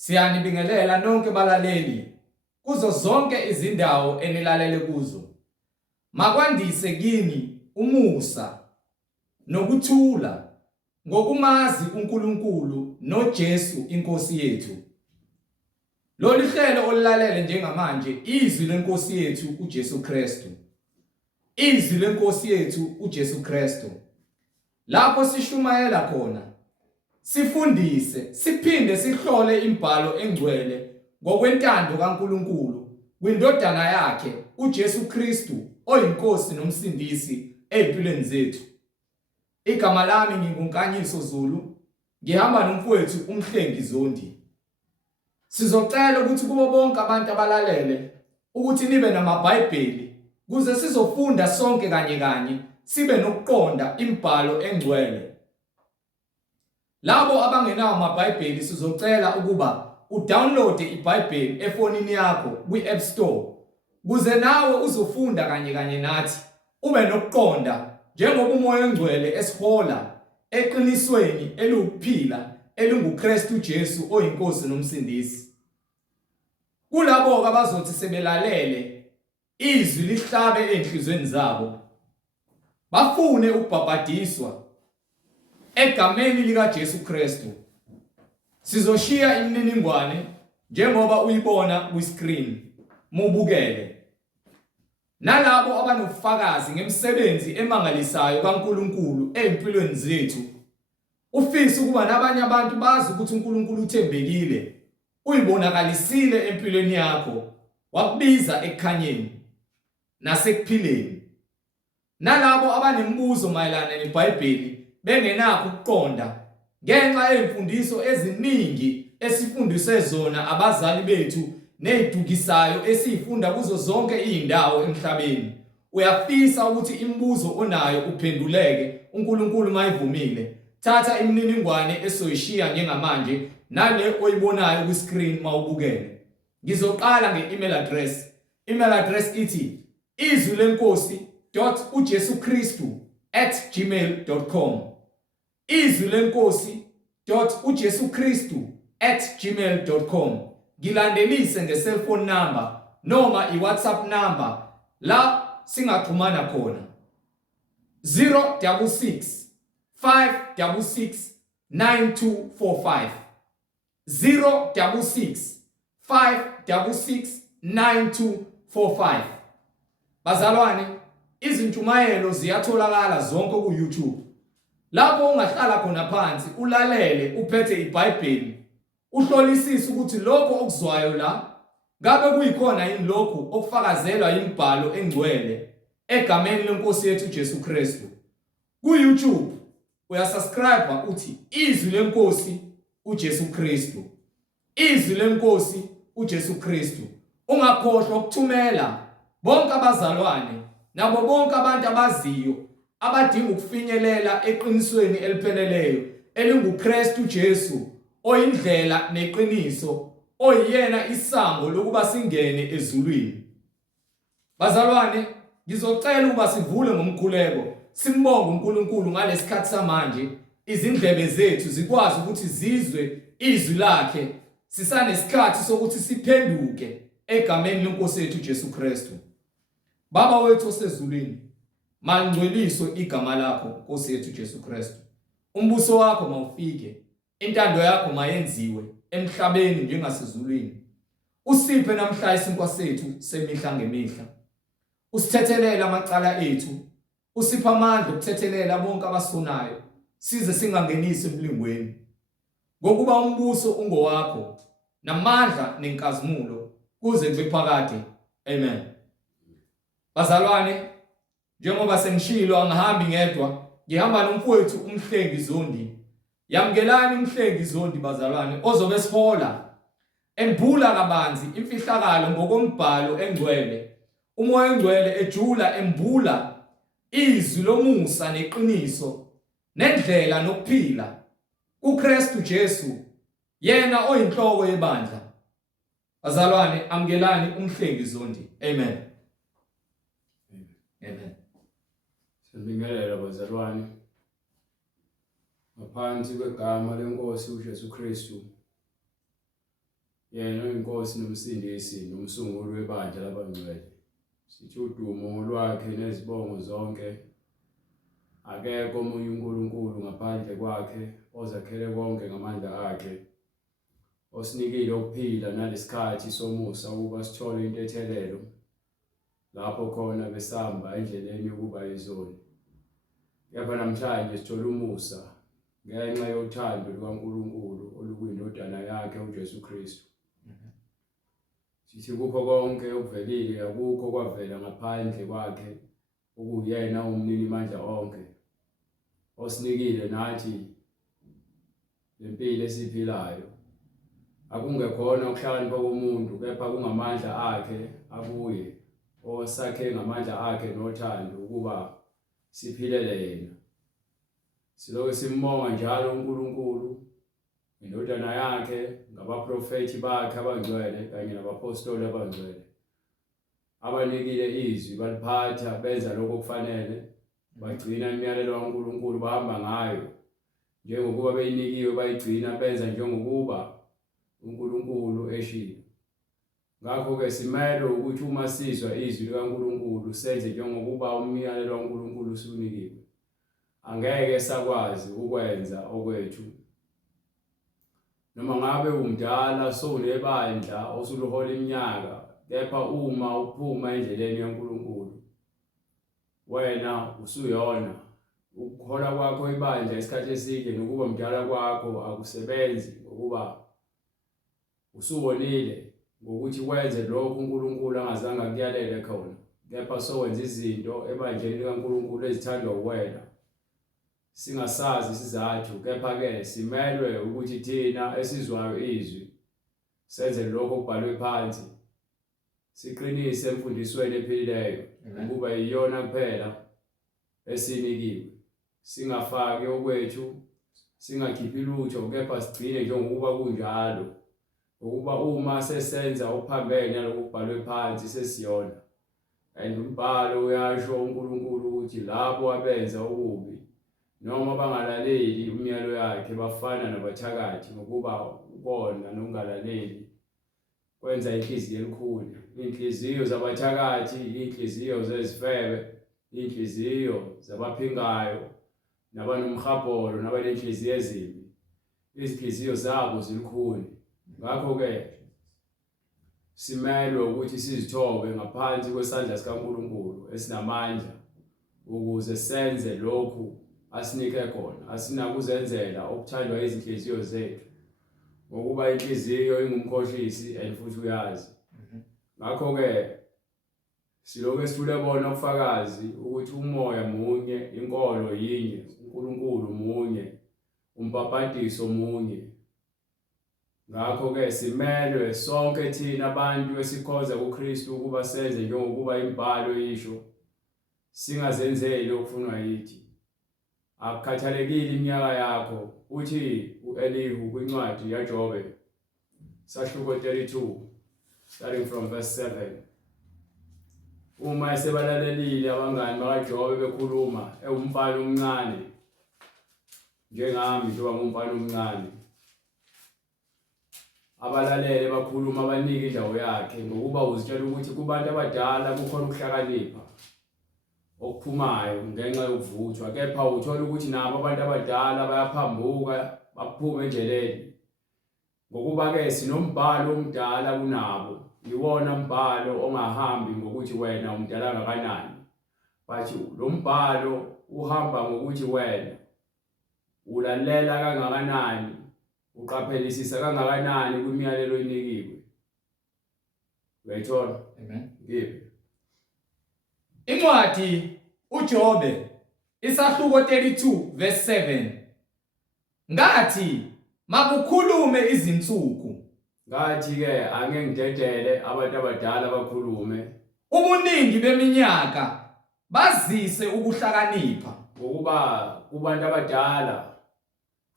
Siyanibingelela nonke balaleli kuzo zonke izindawo enilalele kuzo. Makwandise kini umusa nokuthula ngokumazi uNkulunkulu noJesu inkosi yethu. Lolu hlelo olilalele njengamanje izwi lenkosi yethu uJesu Kristu. Izwi lenkosi yethu uJesu Kristu. Lapho sishumayela khona sifundise siphinde sihlole imibhalo engcwele ngokwentando kaNkulunkulu kwindodana yakhe uJesu Kristu oyinkosi nomsindisi empilweni zethu. Igama lami nginguNkanyiswa Zulu, ngihamba nomfowethu umhlengi Zondi. Sizocela ukuthi kubo bonke abantu abalalele ukuthi nibe namaBhayibheli kuze sizofunda sonke kanye sibe nokuqonda imibhalo engcwele. Labo abangenawo amaBhayibheli sizocela ukuba udownload iBhayibheli efonini yakho kwi-App Store kuze nawe uzofunda kanye nathi ube nokuqonda njengoba umoya engcwele esihola eqinisweni elukuphila elinguKristu Jesu oyinkosi nomsindisi. Kulabo abazothi sebelalele izwi lihlabe enhlizweni zabo bafune ukubhabhadiswa egameni likaJesu Kristu. Sizoshiya imininingwane njengoba uyibona ku-screen mubukele. Nalabo abanofakazi ngemisebenzi emangalisayo kaNkulunkulu empilweni zethu. Ufisa ukuba nabanye abantu bazi ukuthi uNkulunkulu uthembekile, uyibonakalisile empilweni yakho, wakubiza ekukhanyeni nasekuphileni. Nalabo abanemibuzo mayelana neBhayibheli bengenakho ukuqonda ngenxa yemfundiso eziningi esifundiswe zona abazali bethu nezidukisayo esifunda kuzo zonke izindawo emhlabeni. Uyafisa ukuthi imibuzo onayo uphenduleke uNkulunkulu mayivumile. Thatha imininingwane esoyishiya njengamanje nale oyibonayo ku-screen mawubukele. Ngizoqala nge-email address. Email address ithi izwilenkosi.ujesukristu@gmail.com. izwilenkosi.ujesukristu@gmail.com. Gilandelise nge-cellphone number noma i-WhatsApp number la singaxhumana khona. 066 566 9245. 066 566 9245. Bazalwane, izintshumayelo ziyatholakala zonke ku-YouTube. Lapho ungahlala khona phansi ulalele uphethe iBhayibheli, uhlolisise ukuthi lokho okuzwayo la ngabe kuyikhona yini lokho okufakazelwa imibhalo engcwele egameni lenkosi yethu Jesu Kristu. Ku-YouTube uyasubscribe uthi izwi lenkosi uJesu Kristu. Izwi lenkosi uJesu Kristu. Ungakhohlwa ukuthumela bonke abazalwane nabo bonke abantu abaziyo abadinga ukufinyelela eqinisweni elipheleleyo elinguKristu Jesu oyindlela neqiniso, oyiyena isango lokuba singene ezulwini. Bazalwane, ngizocela ukuba sivule ngomkhuleko simbonge uNkulunkulu ngalesikhathi samanje, izindlebe zethu zikwazi ukuthi zizwe izwi lakhe sisanesikhathi sokuthi siphenduke egameni lenkosi yethu Jesu Kristu. Baba wethu osezulwini, mangcweliswe igama lakho Nkosi yethu Jesu Kristu. Umbuso wakho mawufike, intando yakho mayenziwe emhlabeni njengasezulwini. Usiphe namhla isinkwa sethu semihla ngemihla. Usithethelela amacala ethu, usiphe amandla okuthethelela bonke abasonayo size singangenisi emlingweni. Ngokuba umbuso ungowakho namandla nenkazimulo kuze kube phakade. Amen. Bazalwane, njengoba sengishilo angihambi ngedwa, ngihamba nomfowethu umhlengi Zondi. Yamkelani umhlengi Zondi bazalwane ozobe sihola embula kabanzi imfihlakalo ngokombhalo engcwele. Umoya engcwele ejula embula izwi lomusa neqiniso nendlela nokuphila kuKristu Jesu, yena oyinhloko yebandla. Bazalwane, amkelani umhlengi Zondi. Amen. Amen. Sibingelela bazalwane ngaphansi kwegama lenkosi uJesu Kristu yena inkosi nomsindisi nomsunguli webandla labangcwele. Sithi udumo lwakhe nezibongo zonke. Akekho omunye uNkulunkulu ngaphandle kwakhe ozakhele konke ngamandla akhe. Osinikile ukuphila nalesikhathi somusa ukuba sithole intethelelo lapho khona besamba endleleni yokuba izoni. Kepha namhlanje sithola umusa ngenxa yothando likaNkulunkulu olukuyindodana yakhe uJesu Kristu. Sithi kukho konke okuvelile akukho kwavela ngaphandle kwakhe ukuyena umnini mandla onke. Osinikile nathi lempilo esiphilayo. Akungekhona ukuhlakanipha komuntu kepha kungamandla akhe akuye osakhe ngamandla akhe nothando ukuba siphilele yena. Siloke simbonga njalo uNkulunkulu indodana yakhe ngabaprofeti bakhe abangcwele kanye nabapostoli abangcwele. Abanikile izwi baliphatha benza lokho okufanele bagcina imiyalelo kaNkulunkulu bahamba ngayo njengokuba beyinikiwe bayigcina benza njengokuba uNkulunkulu eshilo. Ngakho ke simele ukuthi uma sizwa izwi likaNkulunkulu senze njengokuba umyalelo kaNkulunkulu usunikiwe. Angeke sakwazi ukwenza okwethu. Noma ngabe umdala sonebandla osuluhola iminyaka kepha uma uphuma endleleni kaNkulunkulu wena usuyona. Ukuhola kwakho ibandla isikhathi eside nokuba mdala kwakho akusebenzi ngokuba usuwonile ngokuthi wenze lokho uNkulunkulu angazange akuyalele khona. Kepha sowenza izinto ebandleni likaNkulunkulu ezithandwa uwena. Singasazi isizathu kepha ke simelwe ukuthi thina esizwayo izwi senze lokho okubhalwe phansi. Siqinise emfundisweni ephilileyo ukuba iyona kuphela esinikiwe. Singafaki okwethu, singakhiphi lutho kepha sigcine njengokuba kunjalo. Ukuba uma sesenza okuphambene nalokho okubhalwe phansi sesiyona. And umbhalo uyasho uNkulunkulu ukuthi labo abenza okubi noma bangalaleli umyalo yakhe bafana nabathakathi ngokuba ukona nokungalaleli kwenza inhliziyo elikhulu. Inhliziyo zabathakathi, inhliziyo zezifebe, inhliziyo zabaphingayo nabanomhapolo nabanenhliziyo ezimbi. Izinhliziyo zabo zilikhuni. Ngakho ke simelwe ukuthi sizithobe ngaphansi kwesandla sikaNkulunkulu esinamandla ukuze senze lokhu asinike khona. Asinakuzenzela okuthandwa izinhliziyo zethu ngokuba inhliziyo ingumkhohlisi and futhi uyazi. Ngakho ke siloke sithule bona ubufakazi ukuthi umoya munye, inkolo yinye, uNkulunkulu munye, umbhapatiso munye. Ngakho ke simelwe sonke thina abantu esikhonza kuKristu ukuba senze njengokuba imbhalo isho. Singazenzeli okufunwa yithi. Akukhathalekile iminyaka yakho. Uthi uElihu kwincwadi yaJobe sahluko 32 starting from verse 7. Uma esebalalelile abangani bakaJobe bekhuluma ewumfana omncane njengami njengoba ngumfana omncane. Abalalele bakhuluma abanike indawo yakhe ngokuba uzitshela ukuthi kubantu abadala kukhona ukuhlakanipha okuphumayo ngenxa yokuvuthwa. Kepha uthola ukuthi nabo abantu abadala bayaphambuka baphuma endleleni. Ngokuba ke sinombhalo omdala kunabo. Iwona mbhalo ongahambi ngokuthi wena umdala kangakanani. But lo mbhalo uhamba ngokuthi wena ulalela kangakanani, uqaphelisisa kangakanani kumiyalelo inikiwe. Uyayithola? Amen. Give. Incwadi uJobe isahluko 32 verse 7. Ngathi makukhulume izinsuku. Ngathi ke angeke ngidedele abantu abadala bakhulume. Ubuningi beminyaka bazise ukuhlakanipha. Ngokuba kubantu abadala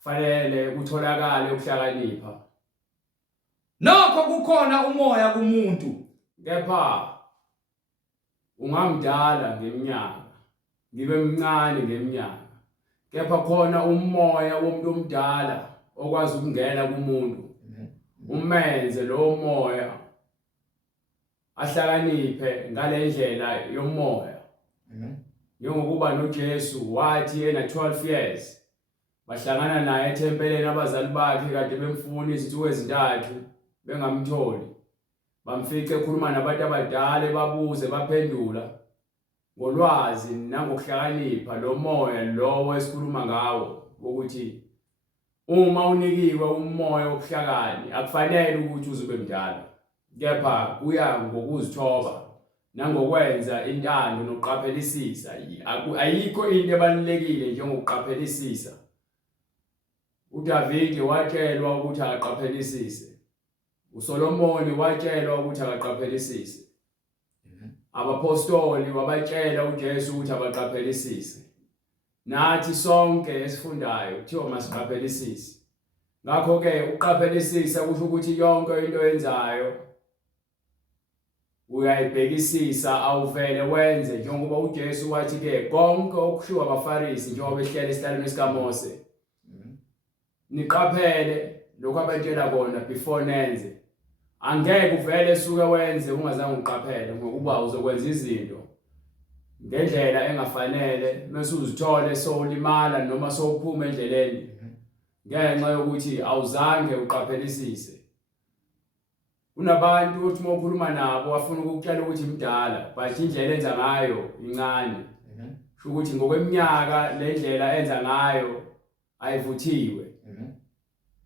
fanele kutholakale ukuhlakanipha. Nokho kukhona umoya kumuntu. Kepha ungamdala ngeminyaka, ngibe mncane ngeminyaka. Kepha khona umoya womuntu omdala okwazi ukungena kumuntu. umenze lo moya ahlakaniphe ngalendlela yomoya. Njengokuba noJesu wathi ena 12 years bahlangana naye ethempeleni abazali bakhe kade bemfuna izinsuku ezintathu bengamtholi. Bamfica ekhuluma nabantu abadala babuze baphendula ngolwazi nangokuhlakanipha lo moya lowo esikhuluma ngawo ukuthi uma unikiwe umoya wokuhlakani akufanele ukuthi uzube mdala, kepha kuya ngokuzithoba nangokwenza intando nokuqaphelisisa. Ayikho into ebalulekile njengokuqaphelisisa. uDavid watshelwa ukuthi akaqaphelisise, uSolomoni watshelwa ukuthi akaqaphelisise, abapostoli wabatshela uJesu ukuthi abaqaphelisise. Nathi sonke esifundayo kuthiwa masiqaphelisise. Ngakho ke uqaphelisisa kusho ukuthi yonke into oyenzayo uyayibhekisisa, awuvele wenze njengoba uJesu wathi ke konke okushiwo abaFarisi njengoba behlele esihlalweni sikaMose. Niqaphele lokho abatshela kona before nenze. Angeke uvele suke wenze ungazange uqaphele ngokuba uzokwenza izinto ngendlela engafanele mase uzithole sowulimala noma sowuphuma endleleni ngenxa yokuthi awuzange uqaphelisise. Unabantu uthi mokhuluma nabo afuna ukutshela ukuthi imdala but indlela enza ngayo incane. Sho ukuthi ngokweminyaka le ndlela enza ngayo ayivuthiwe.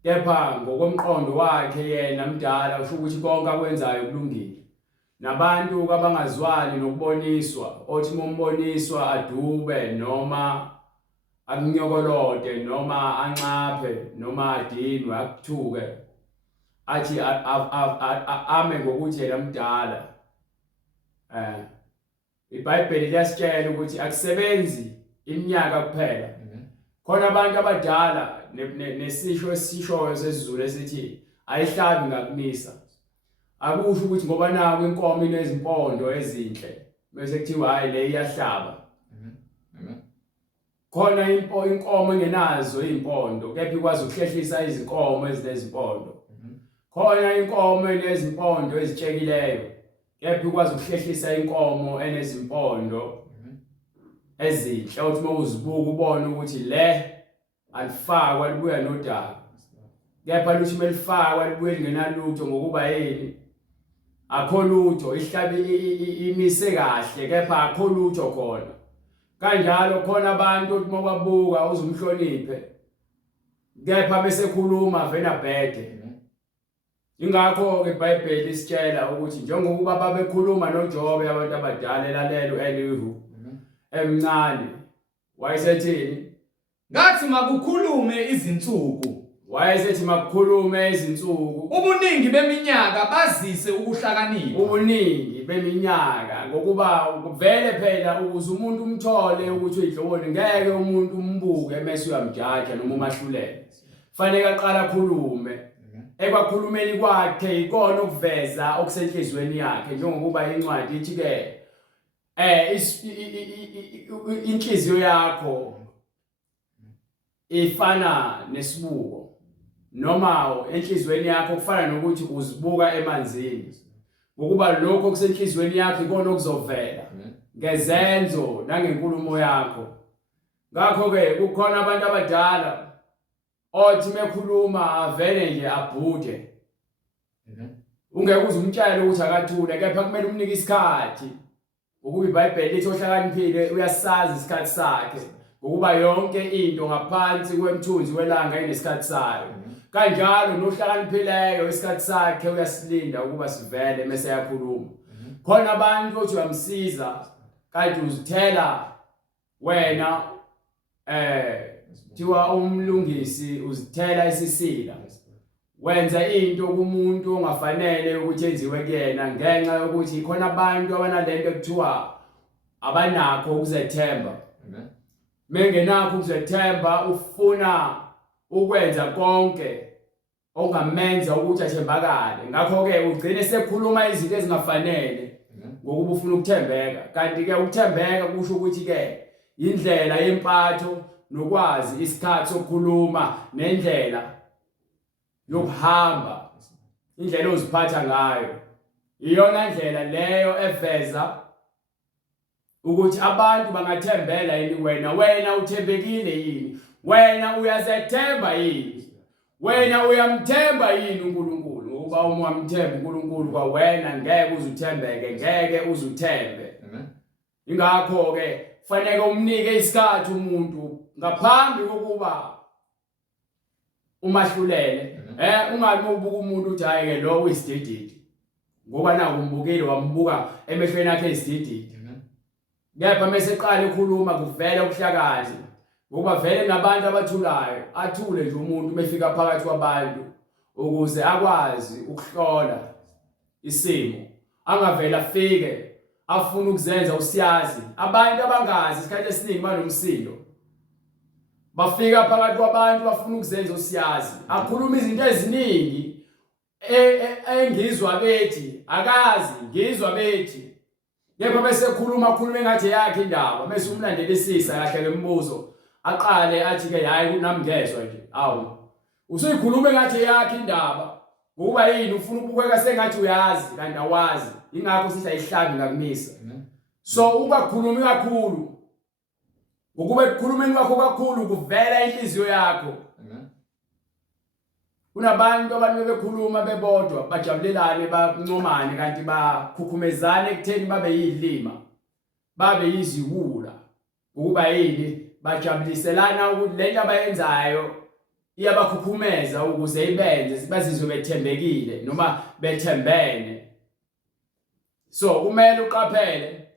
Kepha ngokomqondo wakhe yena mdala usho ukuthi konke akwenzayo kulungile. Nabantu abangazwani nokuboniswa othi momboniswa adube noma akunyokolote noma anxaphe noma adinwe akuthuke athi ame ngokuthi yena mdala. iBhayibheli liyasitshela ukuthi akusebenzi iminyaka kuphela. Khona abantu abadala nesisho esishoyo sesiZulu esithi ayihlabi ngakumisa. Akusho ukuthi ngoba naku inkomo inezimpondo ezinhle bese kuthiwa hayi le iyahlaba. Khona inkomo engenazo izimpondo kepha ikwazi ukuhlehlisa izinkomo ezinezimpondo. Khona inkomo enezimpondo ezitshekileyo kepha ikwazi ukuhlehlisa inkomo enezimpondo ezinhle. Uthi mawuzibuka ubone ukuthi le alifakwa libuya nodaka, kepha luthi melifakwa libuye lingenalutho ngokuba yini akho lutho, ihlabi imise kahle kepha akho lutho khona. Kanjalo khona abantu uthi mobabuka uzumhloniphe kepha bese khuluma vena bhede. Ingakho ke iBhayibheli isitshela ukuthi njengokuba babekhuluma noJobe abantu abadala elalelo Elihu emncane wayesethini ngathi makukhulume izinsuku. Wayesethi makukhulume izinsuku. Ubuningi beminyaka bazise ukuhlakanipha. Ubuningi beminyaka ngokuba vele phela ukuze umuntu umthole ukuthi uyidloni ngeke umuntu umbuke mase uyamjaja noma umahlulele. Fanele aqala akhulume. Ekwakhulumeni kwakhe ikona ukuveza okusenhlizweni yakhe njengokuba incwadi ithi ke inhliziyo yakho ifana nesibuko noma enhlizweni yakho kufana nokuthi uzibuka emanzini ngokuba lokho kusenhlizweni yakho ikona okuzovela ngezenzo nangenkulumo yakho. Ngakho ke kukhona abantu abadala othi mekhuluma avele nje abhude. Ungeke uzumtshela ukuthi akathule kepha kumele umnike isikhathi. Ukuba iBhayibheli lithi ohlakaniphile uyasazi isikhathi sakhe ngokuba yonke into ngaphansi kwemthunzi welanga inesikhathi sayo. Kanjalo nohlakaniphileyo isikhathi sakhe uyasilinda ukuba sivele mase yakhuluma. Khona abantu othi uyamsiza kanti uzithela wena thiwa umlungisi uzithela isisila. Wenza into kumuntu ongafanele ukuthi enziwe kuyena ngenxa yokuthi khona abantu abanalento ekuthiwa abanakho ukuzethemba. Mengenakho ukuzethemba ufuna ukwenza konke ongamenza ukuthi athembakale. Ngakho ke ugcine sekhuluma izinto ezingafanele ngokuba ufuna ukuthembeka. Kanti ke ukuthembeka kusho ukuthi ke indlela yempatho nokwazi isikhathi sokukhuluma nendlela yokuhamba indlela oziphatha ngayo iyona ndlela leyo eveza ukuthi abantu bangathembela yini wena uthembekile yini, wena uyazethemba yini, wena uyamthemba yini uNkulunkulu. Ngoba uma ungamthemba uNkulunkulu kwawena ngeke uzuthembeke, ngeke uzuthembe. Ingakho ke kufanele umnike isikhathi umuntu ngaphambi kokuba umahlulele. Ungabe ubuka umuntu uthi hayi ke lo uyisidididi ngoba naku umbukile wambuka emehlweni akhe isidididi. Kepha mase eqala ekhuluma kuvela ubuhlakazi ngoba vele nabantu abathulayo athule nje umuntu befika phakathi kwabantu ukuze akwazi ukuhlola isimo, angavela afike afuna ukuzenza usiyazi. Abantu abangazi isikhathi esiningi banomsindo, bafika phakathi kwabantu bafuna ukuzenza usiyazi, akhuluma izinto eziningi engizwa bethi akazi ngizwa bethi. Yebo bese khuluma engathi yakhe indaba, bese umlandelisisa kahle ngemibuzo aqale athi ke hayi nami ngezwe nje. Awu usuyikhuluma engathi yakhe indaba ngoba yini ufuna ukubukeka sengathi uyazi kanti awazi. Ingakho sithi ayihlambi ngakumisa. So ungakhulumi kakhulu, ukuba ekukhulumeni kwakho kakhulu kuvela inhliziyo yakho. Kunabantu abantu bekhuluma bebodwa bajabulelane bancomane kanti bakhukhumezane ekutheni babe yizilima, babe yiziwula. Ukuba yini bajabuliselana ukuthi lento abayenzayo iyabakhukhumeza ukuze ibenze bazizwe bethembekile noma bethembene. So kumele uqaphele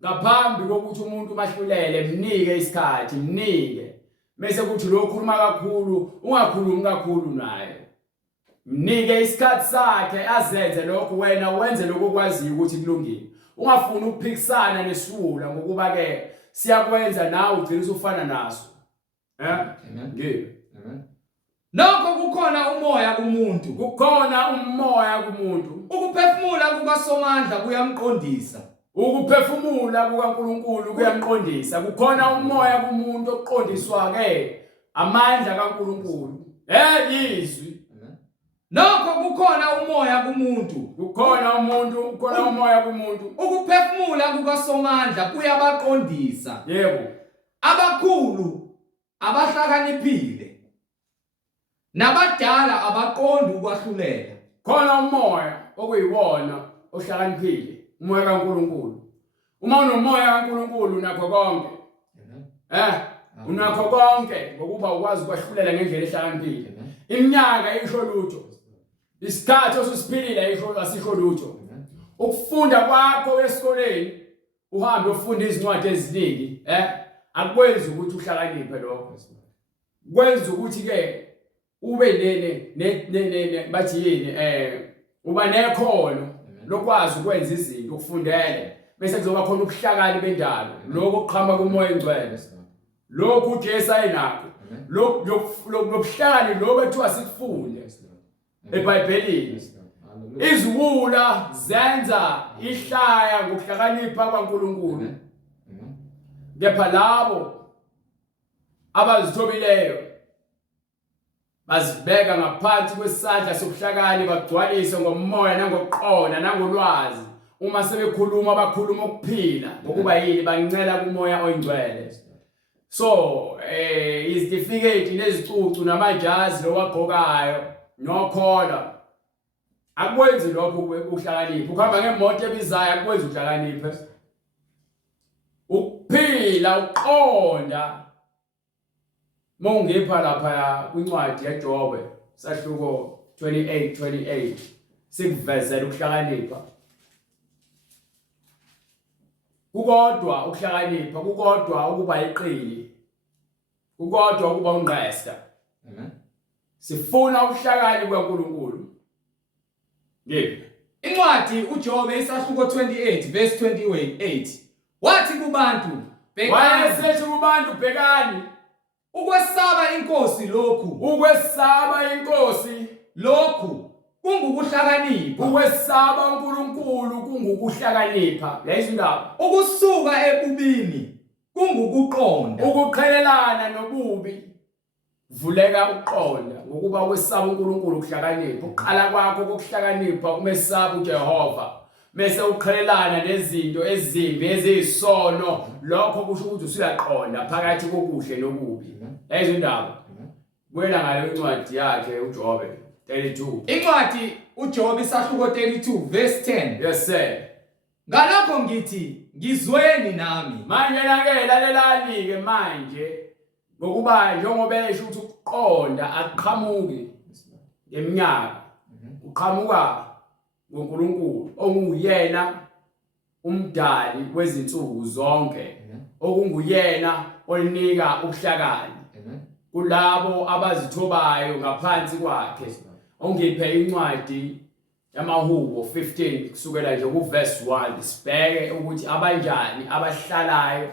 ngaphambi kokuthi umuntu mahlulele, mnike isikhathi, mnike. Mase kuthi lo khuluma kakhulu ungakhulumi kakhulu naye. Mnike isikhathi sakhe azenze lokho, wena wenze lokho okwaziyo ukuthi kulungile. Ungafuni ukuphikisana nesiwula ngokuba ke siyakwenza nawe ugcina usufana naso. Ngibe. Nokho kukhona umoya kumuntu. Kukhona umoya kumuntu. Ukuphefumula kukaSomandla kuyamqondisa. Ukuphefumula kukaNkulunkulu kuyamqondisa. Kukhona umoya kumuntu oqondiswa ke amandla kaNkulunkulu. Yizwi. Nokho kukhona umoya kumuntu. Kukhona umoya kumuntu. Ukuphefumula kukaSomandla kuyabaqondisa. Yebo. Abakhulu abahlakaniphile nabadala abaqondi ukwahlulela. Khona umoya okuyiwona ohlakaniphile, umoya kaNkulunkulu. Uma unomoya kaNkulunkulu unakho konke. Unakho konke ngokuba ukwazi ukwahlulela ngendlela ehlakaniphile. Iminyaka isho lutho. Isikhathi osusiphilile isho asisho lutho. Ukufunda kwakho esikoleni uhambe ufunda izincwadi eziningi, akwenzi ukuthi uhlakaniphe lokho. Kwenza ukuthi ke ube bathi yini uba nekhono lokwazi ukwenza izinto ukufundele, bese kuzoba khona ubuhlakani bendalo lokho okuqhama kumoya engcwele. Lokhu uJesu ayinakho. Lobuhlakani lobo ethiwa sikufunde eBhayibhelini. Iziwula zenza ihlaya ngokuhlakanipha kwaNkulunkulu. Kepha labo abazithobileyo bazibeka ngaphansi kwesandla sokuhlakani, bagcwaliswe ngomoya nangokuqonda nangolwazi. Uma sebekhuluma bakhuluma ukuphila ngokuba yini bancela kumoya oyingcwele. So izitifiketi nezicucu namajazi lowagqokayo nokhola akwenzi lokho uhlakaniphe. Ukuhamba ngemoto ebizayo akwenzi uhlakaniphe. Ukuphila uqonda mongepha lapha kwincwadi yaJobe sahluko 28 sikuvezela ukuhlakanipha. Kukodwa ukuhlakanipha, kukodwa ukuba iqili, kukodwa ukuba ungqesta. Sifuna ubuhlakani kwaNkulunkulu. Yebo. Incwadi uJobe isahluko 28 verse 28 wathi kubantu bhekani. Wayesethi kubantu bhekani. Ukwesaba inkosi lokhu kungukuhlakanipha. Ukwesaba uNkulunkulu kungukuhlakanipha. Yayizo indaba. Ukusuka ebubini kungukuqonda. Ukuqhelelana nobubi vuleka uqonda ngokuba wesaba uNkulunkulu ukuhlakanipha uqala kwakho kokuhlakanipha kumesaba uJehova bese uqhelelana nezinto ezimbi eziyisono lokho kusho ukuthi usuyaqonda phakathi kokuhle nokubi lezo indaba kwela ngale incwadi yakhe uJobe 32 incwadi uJobe isahluko 32 verse 10 yes sir ngalokho ngithi ngizweni nami manje nake lalelani ke manje ngokuba njengoba esho ukuthi ukuqonda aqhamuki eminyaka uqhamuka ngoNkulunkulu onguyena umdali wezinsuku zonke okunguyena olinika ubuhlakani kulabo abazithobayo ngaphansi kwakhe ongiphe incwadi yamahubo 15 kusukela nje ku verse 1 sibheke ukuthi abanjani abahlalayo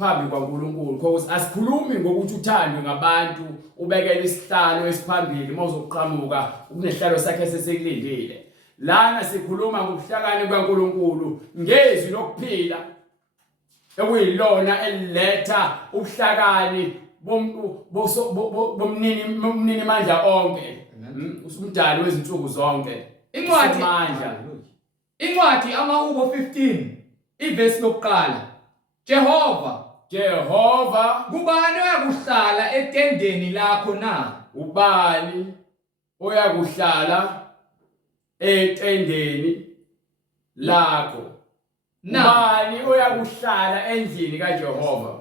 phambi kwaNkulunkulu because asikhulumi ngokuthi uthandwe ngabantu ubekele isihlalo esiphambili mawuzoqhamuka ukunehlalo sakhe sesekulindile lana sikhuluma ngokuhlakani kwaNkulunkulu ngezwi lokuphila ekuyilona eliletha ubuhlakani bomnini mandla onke umdali wezinsuku zonke incwadi amahubo 15 iverse lokuqala Jehova kubani oyakuhlala etendeni lakho na ubani oyakuhlala etendeni lakho ubani oyakuhlala endlini kaJehova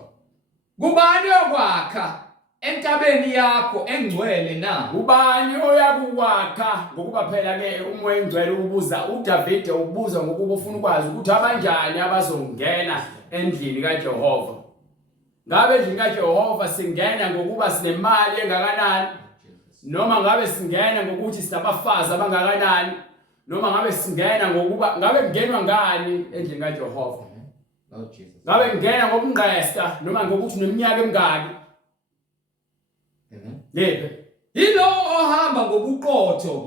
kubani oyakwakha entabeni yakho engcwele na ubani oyakuwakha ngokuba phela ke umoya engcwele ubuza uDavid ubuza ngokuba ufuna ukwazi ukuthi abanjani abazongena endlini kaJehova ngabe endlini kaJehova singena ngokuba sinemali engakanani noma ngabe singena ngokuthi sinabafazi abangakanani noma ngabe singena ngokuba ngabe kungenwa ngani endlini kaJehova ngabe ngena ngobungqesta noma ngokuthi neminyaka emingaki yilowo ohamba ngobuqotho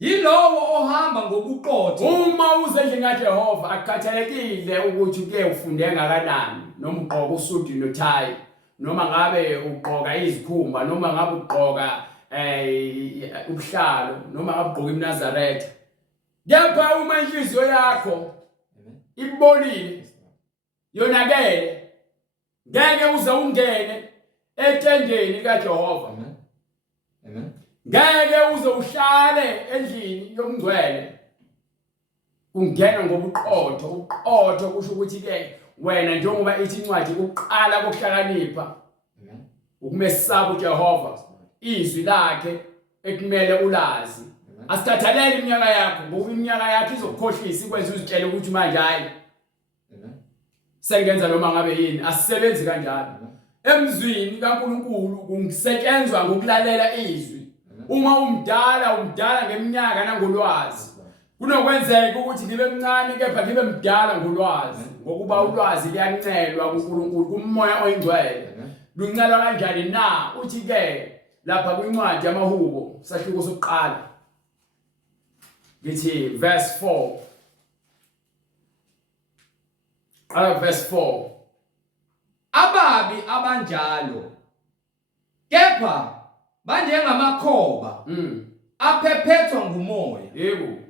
yilowo ohamba ngobuqotho uma uze endlini kaJehova akukhathalekile ukuthi ke ufunde ngakanani noma ugqoka usudu nothayi noma ngabe ugqoka izikhumba noma ngabe ugqoka ubuhlalo noma ngabe ugqoka iNazaretha kepha uma inhliziyo yakho ibonile yonakele ngeke uze ungene etendeni kaJehova ngeke uze uhlale endlini yomngcwele ungena ngobuqotho uqotho kusho ukuthi ke wena njengoba ithi incwadi ukuqala kokuhlakanipha ukumesaba uJehova izwi lakhe ekumele ulazi asithathalele iminyaka yakho ngoba iminyaka yakho izokukhohlisa ikwenza uzitshele ukuthi manje hayi sengenza noma ngabe yini asisebenzi kanjalo emzwini kaNkulunkulu kungisetshenzwa ngokulalela izwi uma umdala ngeminyaka nangolwazi kunokwenzeka ukuthi ngibe mncane kepha ngibe mdala ngolwazi ngokuba ulwazi liyancelwa kuNkulunkulu kumoya oyingcwele luncelwa kanjani na uthi ke lapha kwincwadi yamahubo sahluko sokuqala ngithi verse 4 verse 4 ababi abanjalo kepha banjengamakhoba aphephethwa ngumoya yebo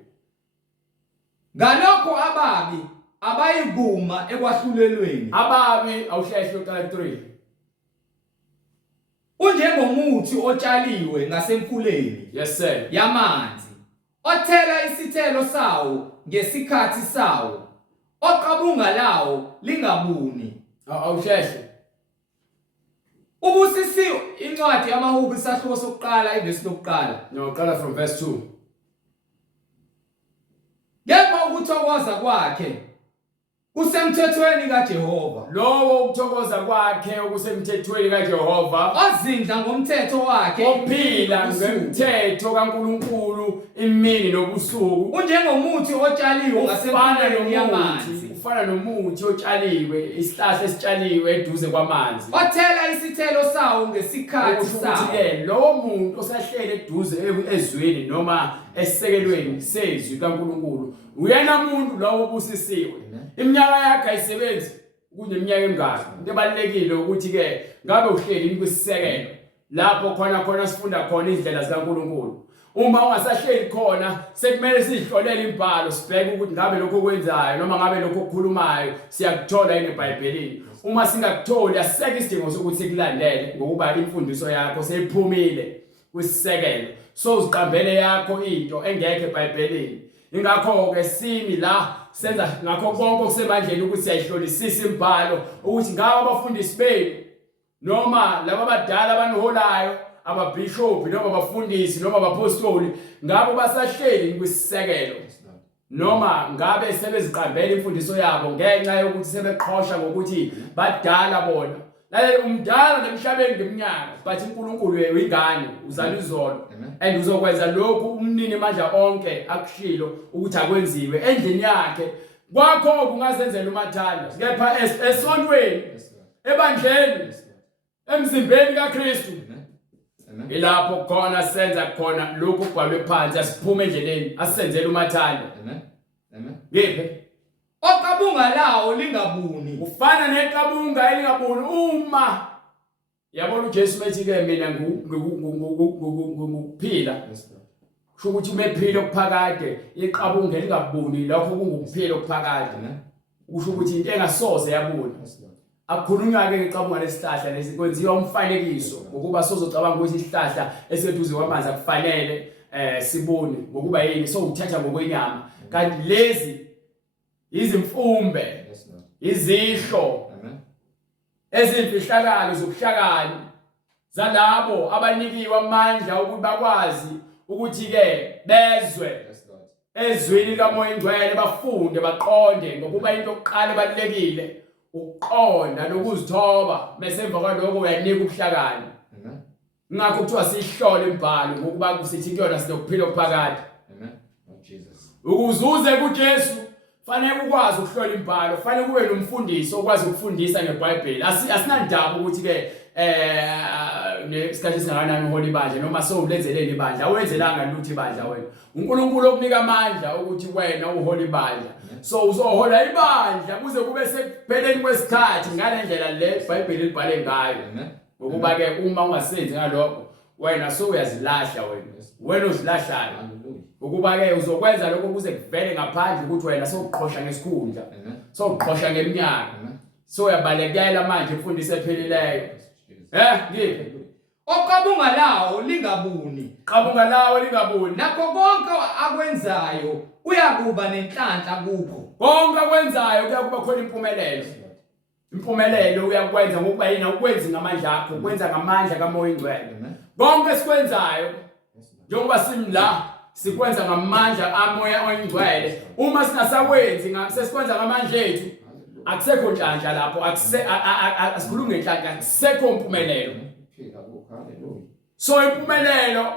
ngalokho ababi abayivuma ekwahlulelweni ababi awusheshe uqala 3 unjengomuthi otshaliwe ngasemfuleni yes sir yamanzi othela isithelo sawo ngesikhathi sawo oqabunga lawo lingabuni awusheshe ubusisiwe incwadi yamahubo isahluko sokuqala ivesi lokuqala no qala from verse 2 kepha ukuthokoza kwakhe kusemthethweni kaJehova lowo ukuthokoza kwakhe okusemthethweni kaJehova ozindla ngomthetho wakhe ophila ngemthetho kaNkulunkulu imini nobusuku unjengomuthi otshaliwe ngasemfuleni yamanzi ufana nomuthi otshaliwe isihlahla esitshaliwe eduze kwamanzi othela isithelo sawo ngesikhathi sawo lowo muntu osahlele eduze ezweni noma esisekelweni sezwi kaNkulunkulu uyena umuntu lowo obusisiwe iminyaka yakhe ayisebenzi kuneminyaka emingaki into ebalekile ukuthi ke ngabe uhleli kwisisekelo lapho khona sifunda khona izindlela zikaNkulunkulu. Uma ungasahleli khona sekumele sihlolele imbhalo sibheke ukuthi ngabe lokho okwenzayo noma ngabe lokho okukhulumayo siyakuthola yini eBhayibhelini. Uma singakutholi asiseke isidingo sokuthi sikulandele ngokuba imfundiso yakho seyiphumile kwisisekelo. So uziqambele yakho into engekho eBhayibhelini. Ingakho ke simi la senza ngakho konke okusemandleni ukuthi siyayihlolisisa imbhalo ukuthi ngabe abafundisi benu noma laba abadala abaniholayo ababishop noma abafundisi noma abapostoli ngabe basahleli kwisisekelo noma ngabe sebeziqambela imfundiso yabo ngenxa yokuthi sebeqhosha ngokuthi badala bona. Lalela umdala nemhlabeni ngeminyaka but uNkulunkulu uyingane uzala izolo and uzokwenza lokhu umnini amandla onke akushilo ukuthi akwenziwe endlini yakhe kwakho kungazenzela umathanda kepha esontweni ebandleni emzimbeni kaKristu ilapho khona senza khona lokhu kubhalwe phansi asiphume endleleni asenzele umathanda. Ngiphe Oqabunga lawo lingabuni. Ufana neqabunga elingabuni uma yabona uJesu bethi ke mina ngukuphila. Kusho ukuthi umephila okuphakade iqabunga elingabuni lokho kungukuphila okuphakade. Kusho ukuthi into engasoze yabona. Akukhulunywa ke ngeqabunga lesihlahla lesi kwenziwa umfanekiso ngokuba sozocabanga ukuthi isihlahla eseduze kwamanzi akufanele sibone ngokuba yini so uthatha ngokwenyama kanti lezi izimfumbe izihlo ezimfihlakalo zokuhlakani zalabo abanikiwe amandla ukuthi bakwazi ukuthi ke bezwe ezwini kaMoya Ingcwele bafunde baqonde ngokuba into yokuqala ebalekile ukuqonda nokuzithoba bese emva kwaloko uyanika ubuhlakani. Ngakho kuthiwa sihlole imbhalo ngokuba kusithi kuyona sinokuphila okuphakade. Ukuzuze kuJesu fanele ukwazi ukuhlola imbhalo, fanele kube nomfundisi okwazi ukufundisa ngeBhayibheli. Asinandaba ukuthi ke nesikhathi singakanani uhola ibandla noma sowulenzeleni ibandla awenzelanga lutho ibandla wena. uNkulunkulu okunika amandla ukuthi wena uhola ibandla. So uzohola ibandla kuze kube sekupheleni kwesikhathi ngale ndlela le iBhayibheli libhale ngayo. Ngokuba ke uma ungasenzi ngalokho wena so uyazilahla wena uzilahlayo. Ukuba ke uzokwenza lokho kuze kuvele ngaphandle ukuthi wena sowuqhosha ngesikhundla sowuqhosha ngeminyaka so uyabalekela manje imfundiso ephelileyo. Ngiphi Oqabunga lawo lingabuni. Qabunga lawo lingabuni. Nakho konke akwenzayo uyakuba nenhlanhla kukho. Konke akwenzayo kuyakuba khona impumelelo. Impumelelo uyakwenza ngokuba yini ukwenza ngamandla akho ukwenza ngamandla kaMoya Ingcwele. Konke sikwenzayo njengoba simla sikwenza ngamandla aMoya oNgcwele. Uma singasakwenzi sesikwenza ngamandla ethu akusekho nhlanhla lapho asikhulunge nhlahla akusekho impumelelo. So impumelelo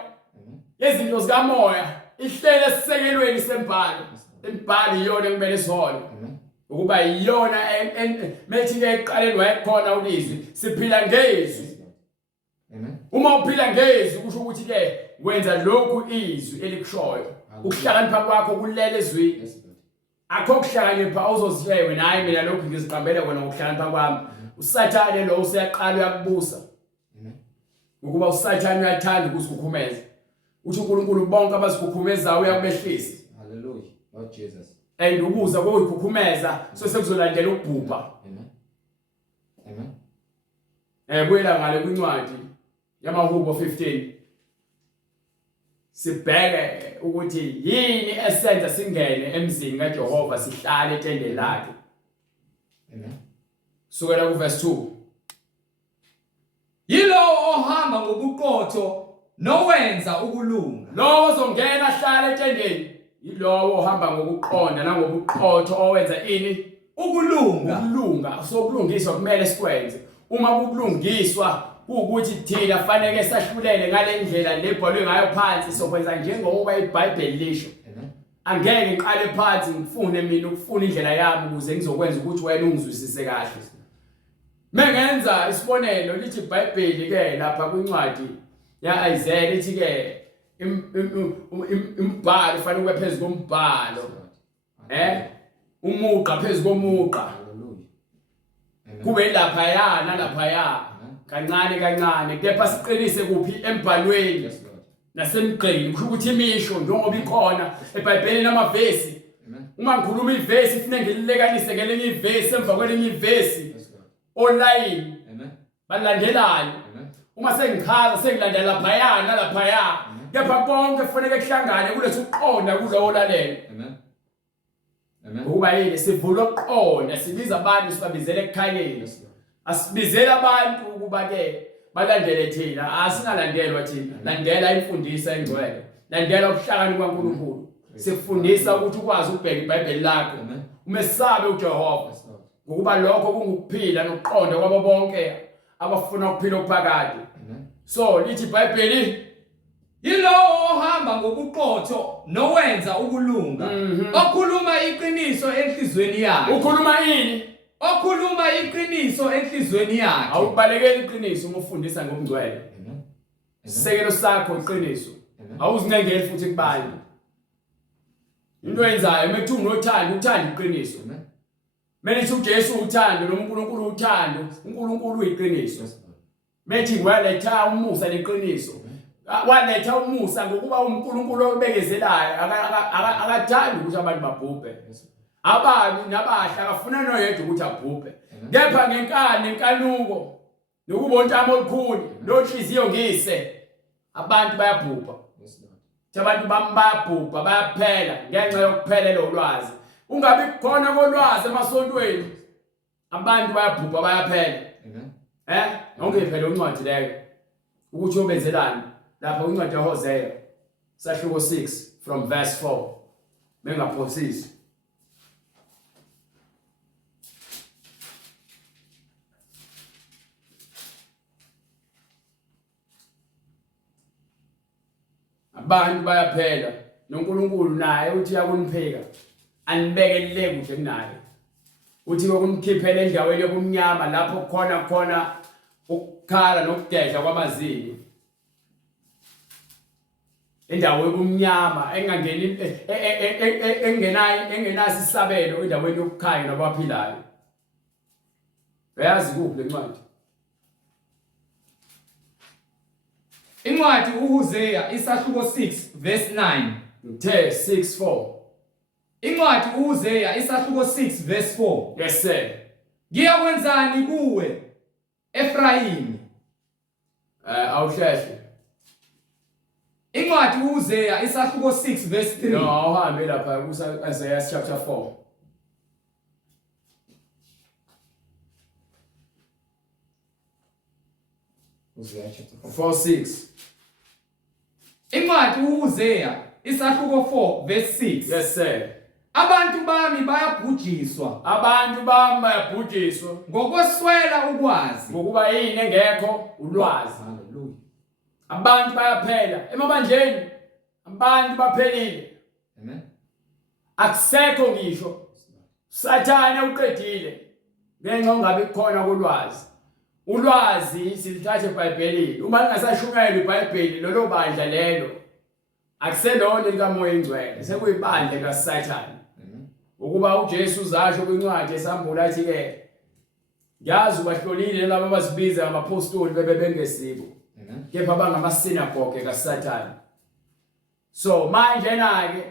yezinto zikaMoya ihlele esisekelweni sembhalo. Imbhalo iyona ekumele sihole ukuba iyona methi ke eqaleni wayekhona ulizwi siphila ngezwi. Uma uphila ngezwi kusho ukuthi ke wenza lokhu izwi elikushoyo. Ukuhlakanipha kwakho kulele ezwini. Akho kuhlakanipha uzozitshela wena hayi mina lokhu ngiziqambele wena ngokuhlakanipha kwami. Usathane lo useyaqala uyakubusa. Ukuba usathane uyathanda ukuzikhukhumeza. Uthi uNkulunkulu bonke abazikhukhumeza uyakubehlisa. Hallelujah. Lord Jesus. And ukuza kokukhukhumeza so sekuzolandela ukubhubha. Buyela ngale kwincwadi yamaHubo 15. Sibheke ukuthi yini esenza singene emzini kaJehova sihlale etendeni lakhe. Sukela ku verse 2. Yilo ohamba ngobuqotho nowenza ukulunga. Lo ozongena ahlala etendeni yilowo ohamba ngokuqonda nangobuqotho owenza ini Ukulunga. Ukulunga. So ukulungiswa kumele sikwenze. Uma kukulungiswa ukuthi thina fanele sahlulele ngale ndlela lebhalwe ngayo phansi sokwenza njengoba iBhayibheli lisho. Angeke ngiqale phansi ngifune mina ukufuna indlela yami ukuze ngizokwenza ukuthi wena ungizwisise kahle. Mengenza isibonelo lithi iBhayibheli ke lapha kwincwadi yaIsaiah lithi ke imbhalo fanele ube phezulu kombhalo. Umuqa phezulu komuqa. Kube lapha ya nalapha ya. kancane kancane kepha siqinise kuphi embhalweni Yes, Lord. nasemgqeni kusho ukuthi imisho njengoba ikhona eBhayibhelini amavesi Amen. uma ngikhuluma ivesi kufanele ngililekanise ngelinye ivesi emva kwelinye ivesi Yes, Lord. online Amen. balandelayo Amen. uma sengichaza sengilandela laphaya kepha konke kufanele kuhlangane kulethe ukuqonda kulowo lalela Amen. Amen. ukuba yini sivula ukuqonda sibiza abantu sibabizele ekukhanyeni Yes, Lord. asibizela abantu ukuba ke balandele thina asinalandelwa thina landela imfundiso engcwele landela ubuhlakani kaNkulunkulu sifundisa ukuthi ukwazi ukubheka iBhayibheli lakho Amen. umesabe uJehova Yes, Lord. ngokuba lokho kungukuphila nokuqonda kwabo bonke abafuna ukuphila okuphakade Amen. so lithi iBhayibheli yilowo ohamba ngobuqotho nowenza ukulunga okhuluma iqiniso enhlizweni yakhe ukhuluma ini okhuluma iqiniso enhlizweni yakhe awubalekeli iqiniso uma ufundisa ngokungcwele Amen. isekelo sakho iqiniso Amen. awuzinengeli futhi kubani into yenzayo methi unothando uthanda iqiniso Amen. melithi uJesu uthando noNkulunkulu uthando uNkulunkulu uyiqiniso Yes, Lord. methi waletha umusa leqiniso waletha umusa ngokuba uNkulunkulu obekezelayo akathandi ukuthi abantu babhubhe Yes, Lord. ababi nabahla akafuna noyedwa ukuthi abhubhe Amen. kepha ngenkani nenkanuko nokubontamo olukhulu nohliziyo ngise abantu bayabhubha Yes, Lord. abantu bayabhubha bayaphela ngenxa yokuphelela ulwazi ungabi khona kolwazi emasontweni abantu bayabhubha bayaphela Amen. nongephela uncwadi leyo ukuthi ubenzelani lapha uncwadi yaHosea sahluko 6 from verse 4 bengaphosisi abantu bayaphela noNkulunkulu naye uthi yakunipheka anibekele kude kunaye uthi ukumkhiphela endaweni yobumnyama lapho khona ukukhala nokugedla kwamazinyo endaweni yobumnyama engangeni engenayo isabelo endaweni yokukhanya nabaphilayo uyazi kuphi lencwadi incwadi uHosea isahluko 6 verse 9 ngithe 6:4 incwadi uHosea isahluko 6 verse 4 yes sir ngiyakwenzani kuwe Efrayimi awuhlehla incwadi uHosea isahluko 6 verse 3 no awuhambe lapha kuIsaiah chapter 4 Hosea chapter 4. 4:6 incwadi uHosea isahluko 4 verse 6 yes sir abantu bami bayabhujiswa abantu bami bayabhujiswa ngokweswela ukwazi ngokuba yini engekho ulwazi Hallelujah. abantu bayaphela emabandleni abantu baphelile Amen. akusekho ngisho sathane uqedile ngenxa ungabe khona kolwazi ulwazi silithathe eBhayibhelini uma lingasashumela iBhayibheli lolo bandla lelo akuselona likamoya engcwele sekuyibandla kaSathane Amen. ukuba uJesu uzasho kwincwadi esambula athi ke yazi ubahlolile laba abazibiza abapostoli bebengesibo Amen. kepha bangamasinagoge kaSathane so manje ke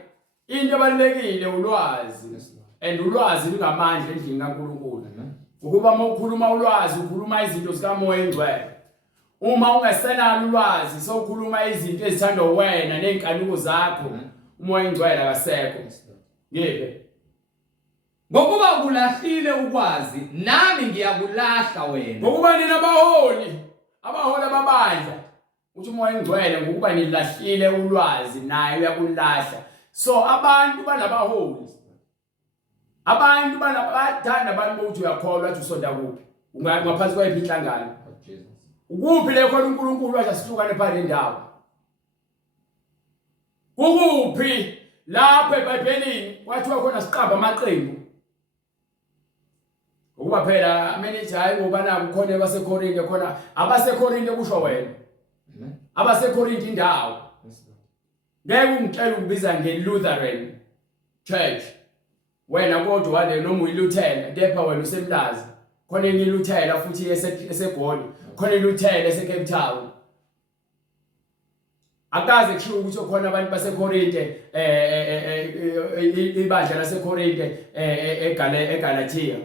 into ebalekile ulwazi Yes, Lord. and ulwazi lingamandla endlini kaNkulunkulu Amen. ukuba uma ukhuluma ulwazi ukhuluma izinto zikamoya engcwele uma ungasenalo ulwazi sokhuluma izinto ezithandwa wena nenkanuko zakho umoya engcwele akasekho Yes, Lord. ngeke ngokuba kulahlile ukwazi nami ngiyakulahla wena ngokuba nina abaholi ababandla uthi umoya engcwele ngokuba nilahlile ulwazi naye uyakulahla so abantu banabaholi abantu bathanda abantu ukuthi uyakholwa athi usonda kuphi ngaphansi kwayiphi inhlangano Of Jesus. ukuphi le khona uNkulunkulu wathi asihlukane phandle ndawo ukuphi lapha eBhayibhelini kwathiwa khona siqamba amaqembu ukuba phela manager hayi ngoba naku khona abaseKorinte khona abaseKorinte kusho wena Amen. abaseKorinte indawo Yes, Lord. ngeke ungitshela ukubiza ngeLutheran Church wena kodwa wale noma uyiLutheran kepha wena usemlazi khona enye iLuthela futhi eseGoli, khona iLuthela eseCape Town. Akaze kusho ukuthi khona abantu baseKorinte ibandla laseKorinte eGalatia.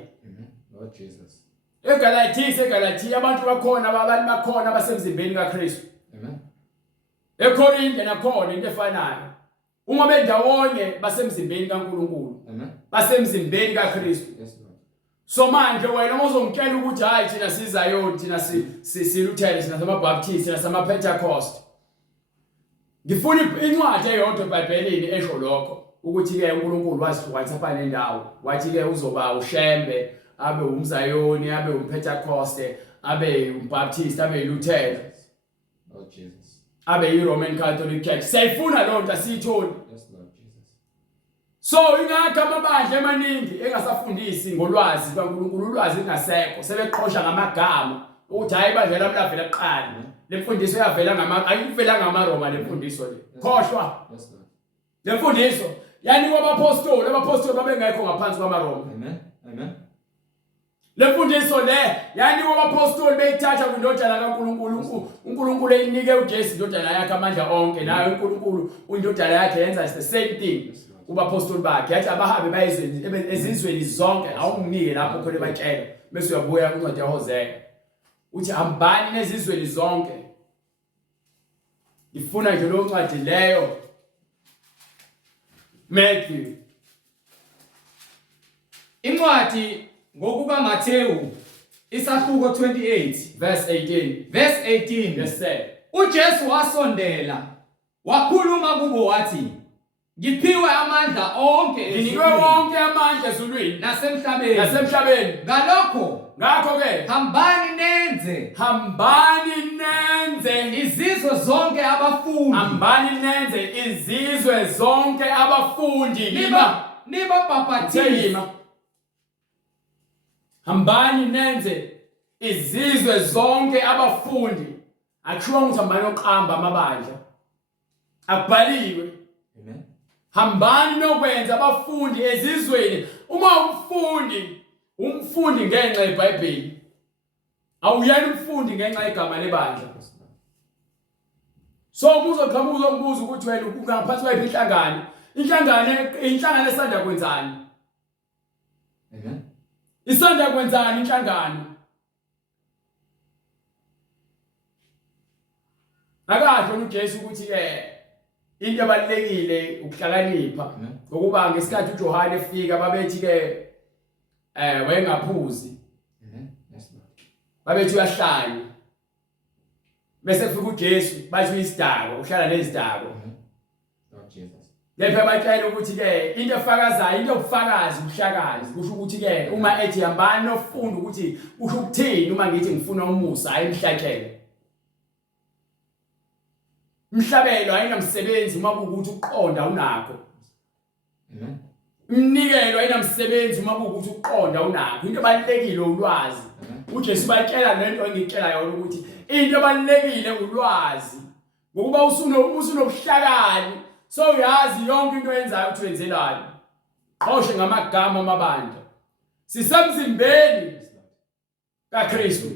Lord Jesus. eGalatia abantu bakhona basemzimbeni kaKristu. Amen. eKorinte nakhona into efanayo. Uma bendawonye basemzimbeni kaNkulunkulu. Amen. Basemzimbeni kaKristu. Yes, Lord. So manje wena uzongitshela ukuthi hayi thina siZion, thina siLuthela, thina samaBaptist, thina samaPentecost. Ngifuna incwadi eyodwa eBhayibhelini esho lokho ukuthi ke uNkulunkulu wasihlukanisa phana nendawo. Wathi ke uzoba uShembe, abe umZion, abe umPentecost, abe uMbaptist, abe iLuthela. Lord Jesus. Abe iRoman Catholic Church. Sayifuna lonto asiyitholi. Yes, Lord Jesus. So ingakho amabandla emaningi engasafundisi ngolwazi kaNkulunkulu, ulwazi lingasekho, sebeqhosha ngamagama ukuthi hayi ibandla lami lavela kuqala. Lemfundiso yavela ayivela ngamaRoma lemfundiso le. Khohlwa. Yes, Lord. Lemfundiso yani abapostoli babengekho ngaphansi kwamaRoma. Amen. Amen. Lemfundiso le yani abapostoli beyithatha kwindodana kaNkulunkulu, uNkulunkulu eyinike uJesu indodana yakhe amandla onke, nayo uNkulunkulu indodana yakhe yenza the same thing. Kubapostoli bakhe yathi abahambe bayizweni ezizweni zonke, awunginike lapho khona batshela bese uyabuya kuncwadi yaHosea uthi hambani nezizweni zonke. Ngifuna nje lo ncwadi leyo Matthew, Incwadi ngokuka Mateyu isahluko 28 verse 18. verse 18. Yes sir. uJesu wasondela wakhuluma kubo wathi, ngiphiwe amandla onke Nginikwe wonke amandla ezulwini nasemhlabeni. Ngakho ke Hambani nenze izizwe zonke abafundi. Hambani nenze izizwe zonke abafundi. Nibabhaphathize. Hambani nenze izizwe zonke abafundi. Akushiwo ukuthi hambani oqamba amabandla. Akubhaliwe. Amen. Hambani nokwenza abafundi ezizweni. Uma umfundi ngenxa yeBhayibheli. Awuyeni umfundi ngenxa yegama lebandla. So uzoqhamuza ukuthi wena ungaphathi kwayiphi inhlangano. Inhlangano esanda kwenzani? Amen. Isanda kwenzani inhlangano? Akasho uJesu ukuthi into ebalekile ukuhlakanipha ngokuba ngesikhathi uJohane efika babethi ke wayengaphuzi. Yes, Lord. Babethi uyahlanya. Bese kufika uJesu bathi uyisidako, uhlala nezidako. Lord Jesus. Lepha batshela ukuthi ke into efakazayo, into obufakazi ubuhlakazi. Kusho ukuthi ke uma ethi hambani nofunda ukuthi kusho ukuthini uma ngithi ngifuna umusa hayi emhlathele. Umhlabelo ayinamsebenzi uma kuukuthi uqonda unakho. Amen. Umnikelo ayinamsebenzi uma kuukuthi uqonda unakho. Into ebalekile ulwazi. uJesu batshela lento engitshela yona ukuthi into ebalekile ulwazi. Ngokuba usunobuhlakani, so uyazi yonke into oyenzayo ukuthi wenzelani. Qoshe ngamagama amabandla. Sisemzimbeni kaKristu.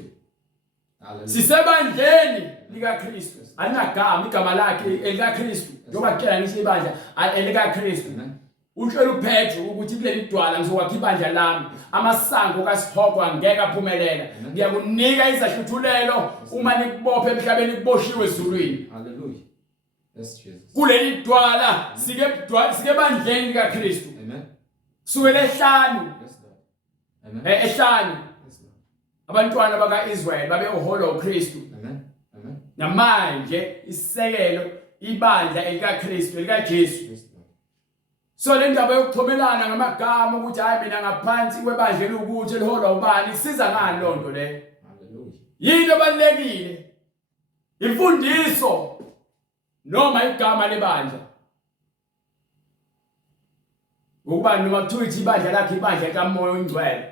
Sisebandleni likaKristu. Alinagama igama lakhe elikaKristu. Njengoba kutshela ngisho ibandla elikaKristu. Utshela uPetru ukuthi kuleli dwala ngizokwakha ibandla lami, amasango kaSihoko angeke aphumelela. Ngiyakunika izahluthulelo uma nikubophe emhlabeni kuboshiwe ezulwini. Hallelujah. Yes, Jesus. Kuleli dwala sike bandleni likaKristu. Amen. Suke lehlanu. Yes, Lord. Amen. Ehlanu. Yes, Lord. Abantwana bakaIsrael babe uhola uKristu. Amen. Amen. Namanje isekelo ibandla elikaKristu elikaJesu. Yes, Lord. So le ndaba yokuthobelana ngamagama ukuthi hayi mina ngaphansi kwebandla lokuthi liholwa ubani isiza ngani lonto le. Hallelujah. Yinto ebalekile. Imfundiso noma igama lebandla. Ngokuba noma kuthiwa ibandla lakhe ibandla kaMoya oNgcwele.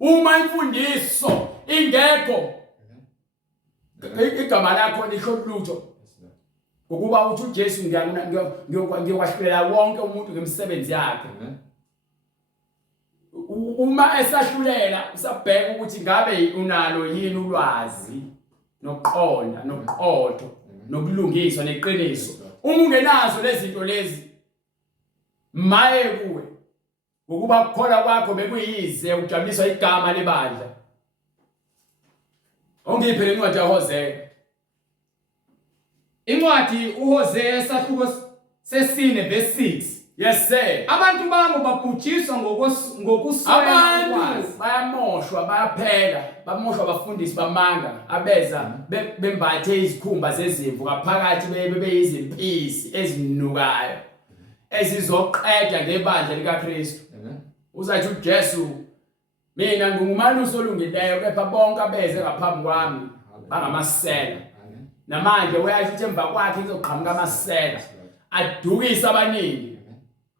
Uma imfundiso ingekho igama lakho lisho lutho. Ngokuba uthi uJesu ngiyokwahlulela wonke umuntu ngemsebenzi yakhe. uma esahlulela usabheka ukuthi ngabe unalo yini ulwazi nokuqonda nokuqotho nokulungiswa neqiniso. Uma ungenazo lezi zinto lezi maye kuwe ngokuba ukukholwa kwakho bekuyize ujabuliswa igama lebandla. Ongiphe le ncwadi yaHosea. Incwadi uHosea esahluko sesine verse 6. Yes sir. Abantu bami babhujiswa ngokuswela Abantu ukwazi. bayamoshwa bayaphela bamoshwa abafundisi bamanga abeza bembathe izikhumba zezimvu ngaphakathi beyizimpisi ezinukayo ezizoqeda ngebandla likaKristu. Uzathi uJesu mina ngumumalusi olungileyo kepha bonke abeze ngaphambi kwami bangamasela. Namanje uyathi ukuthi emva kwakhe kuzoqhamuka amasela adukisa abaningi.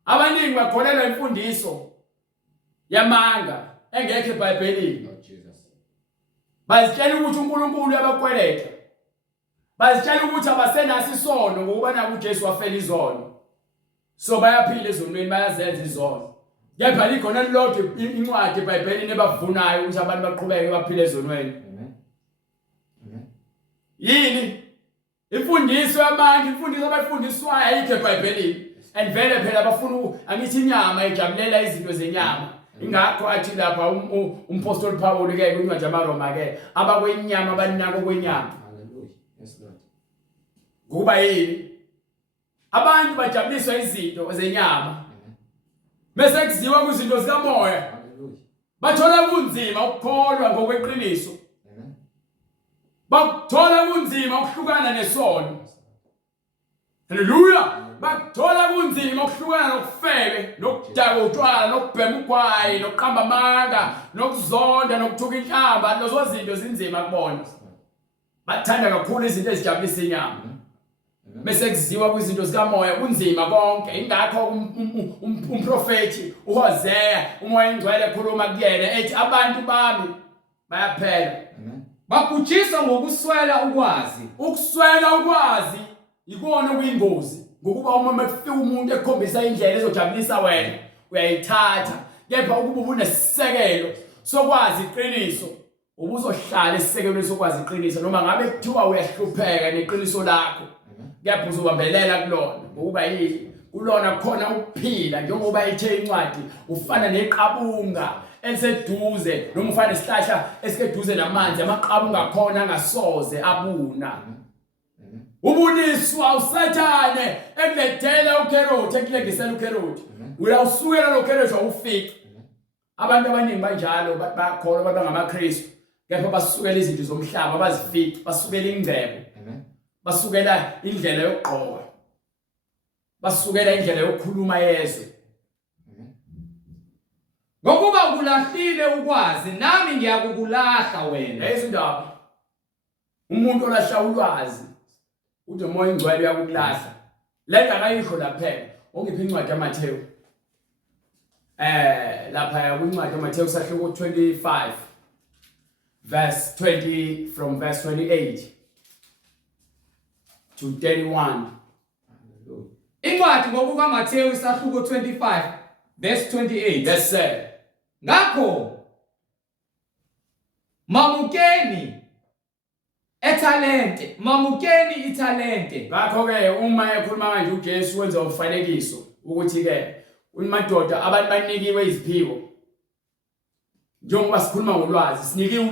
Abaningi bakholelwa imfundiso yamanga engekho eBhayibhelini. Bazitshela ukuthi uNkulunkulu uyabakweleta. Bazitshela ukuthi abasenaso isono ngokuba naku uJesu wafela izono. So bayaphila ezonweni bayazenza izono. Kepha likhona lodwa incwadi eBhayibhelini ebavunayo ukuthi abantu baqhubeke baphile ezonweni. Yini? Imfundiso yamanga, imfundiso abayifundiswayo ayikho eBhayibhelini. And vele phela bafuna angithi inyama ijabulela izinto zenyama. Ingakho athi lapha umpostoli Paul ke kwincwadi yabaRoma ke abakwenyama abanako kwenyama. Hallelujah. Yes Lord. Kuba yini? Abantu bajabuliswa izinto zenyama. Bese kuziwa kuzinto zikamoya. Hallelujah. Bathola kunzima ukukholwa ngokweqiniso. Amen. Bathola kunzima ukuhlukana nesono. Hallelujah. Bathola kunzima ukuhlukana nokufebe, nokudaka utshwala, nokubhema ugwayi, nokuqamba amanga, nokuzonda, nokuthuka inhlamba, lezo zinto zinzima kubona. Bathanda kakhulu izinto ezijabulisa inyama. Bese kuziwa kwizinto zikamoya kunzima konke. Ingakho umprofeti uHosea umoya engcwele ekhuluma kuyena ethi abantu bami bayaphela. Babhujiswa ngokuswela ukwazi. Ukuswela ukwazi ikona okuyingozi. Ngokuba uma mefika umuntu ekhombisa indlela ezojabulisa wena uyayithatha. Kepha ukuba ubunesisekelo sokwazi iqiniso ubuzohlala esisekelweni sokwazi iqiniso noma ngabe kuthiwa uyahlupheka neqiniso lakho. Kepha uzobambelela kulona ngokuba yini kulona khona ukuphila njengoba ithe incwadi ufana neqabunga eliseduze noma ufana nesihlahla esikeduze namanzi amaqabunga khona angasoze abuna. Ubuniswa usathane ekulethela ukherothi ekulengisela ukherothi uyawusukela lo kherothi awufiki. Abantu abaningi banjalo bakholwa abantu ngamaKristu kepha basukela izinto zomhlaba bazifiki basukela ingcebo. Basukela indlela yokugqoka. Basukela indlela yokukhuluma yezwe. Ngokuba ukulahlile ukwazi nami ngiyakukulahla wena. Izindaba. Umuntu olahla ulwazi uthi umoya engcwele uyakukulahla. Lenda akayikho laphela. Ongiphi incwadi yaMathewu? Lapha kwincwadi yaMathewu sahluko 25 verse 20 from verse 28 to 31. Incwadi ngokuka Mathewu isahluko 25 verse 28. Yes sir. Ngakho mamukeni ithalente. Ngakho ke uma ekhuluma manje uJesu wenza ufanekiso ukuthi ke umadoda abantu banikiwe iziphiwo. Njengoba sikhuluma ngolwazi sinikiwe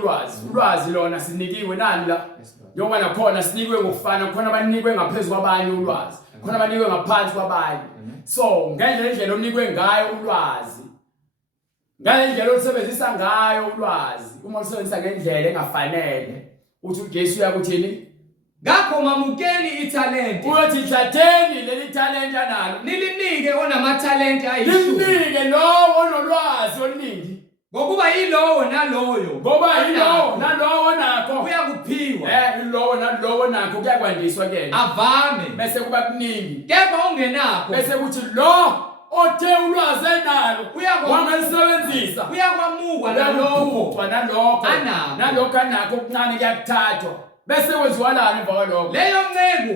ulwazi lona sinikiwe nani la njengoba nakhona sinikiwe ngokufana khona abanikwe ngaphezulu kwabanye ulwazi khona abanikwe ngaphansi kwabanye. So ngendlela onikwe ngayo ulwazi ngendlela olisebenzisa ngayo ulwazi uma ulisebenzisa ngendlela engafanele uthi uJesu uyakuthini. Ngakho mamukeni ithalente. Uthi thatheni leli talent analo Nilinike onamathalente ayishumi. Nilinike lowo onolwazi oluningi. Ngokuba yilowo naloyo. Ngoba yilowo nalowo nakho uyakuphiwa. Yilowo nalowo nakho kuyakwandiswa ke. Avame Bese kuba kuningi. Kepha ongenakho. Bese kuthi lo othe ulwazi enalo uyangalisebenzisa. Uyakwamukwa nalokho nalokho anakho okuncane kuyakuthathwa. Bese kwenziwalana emva kwalokho. Leyo ncebo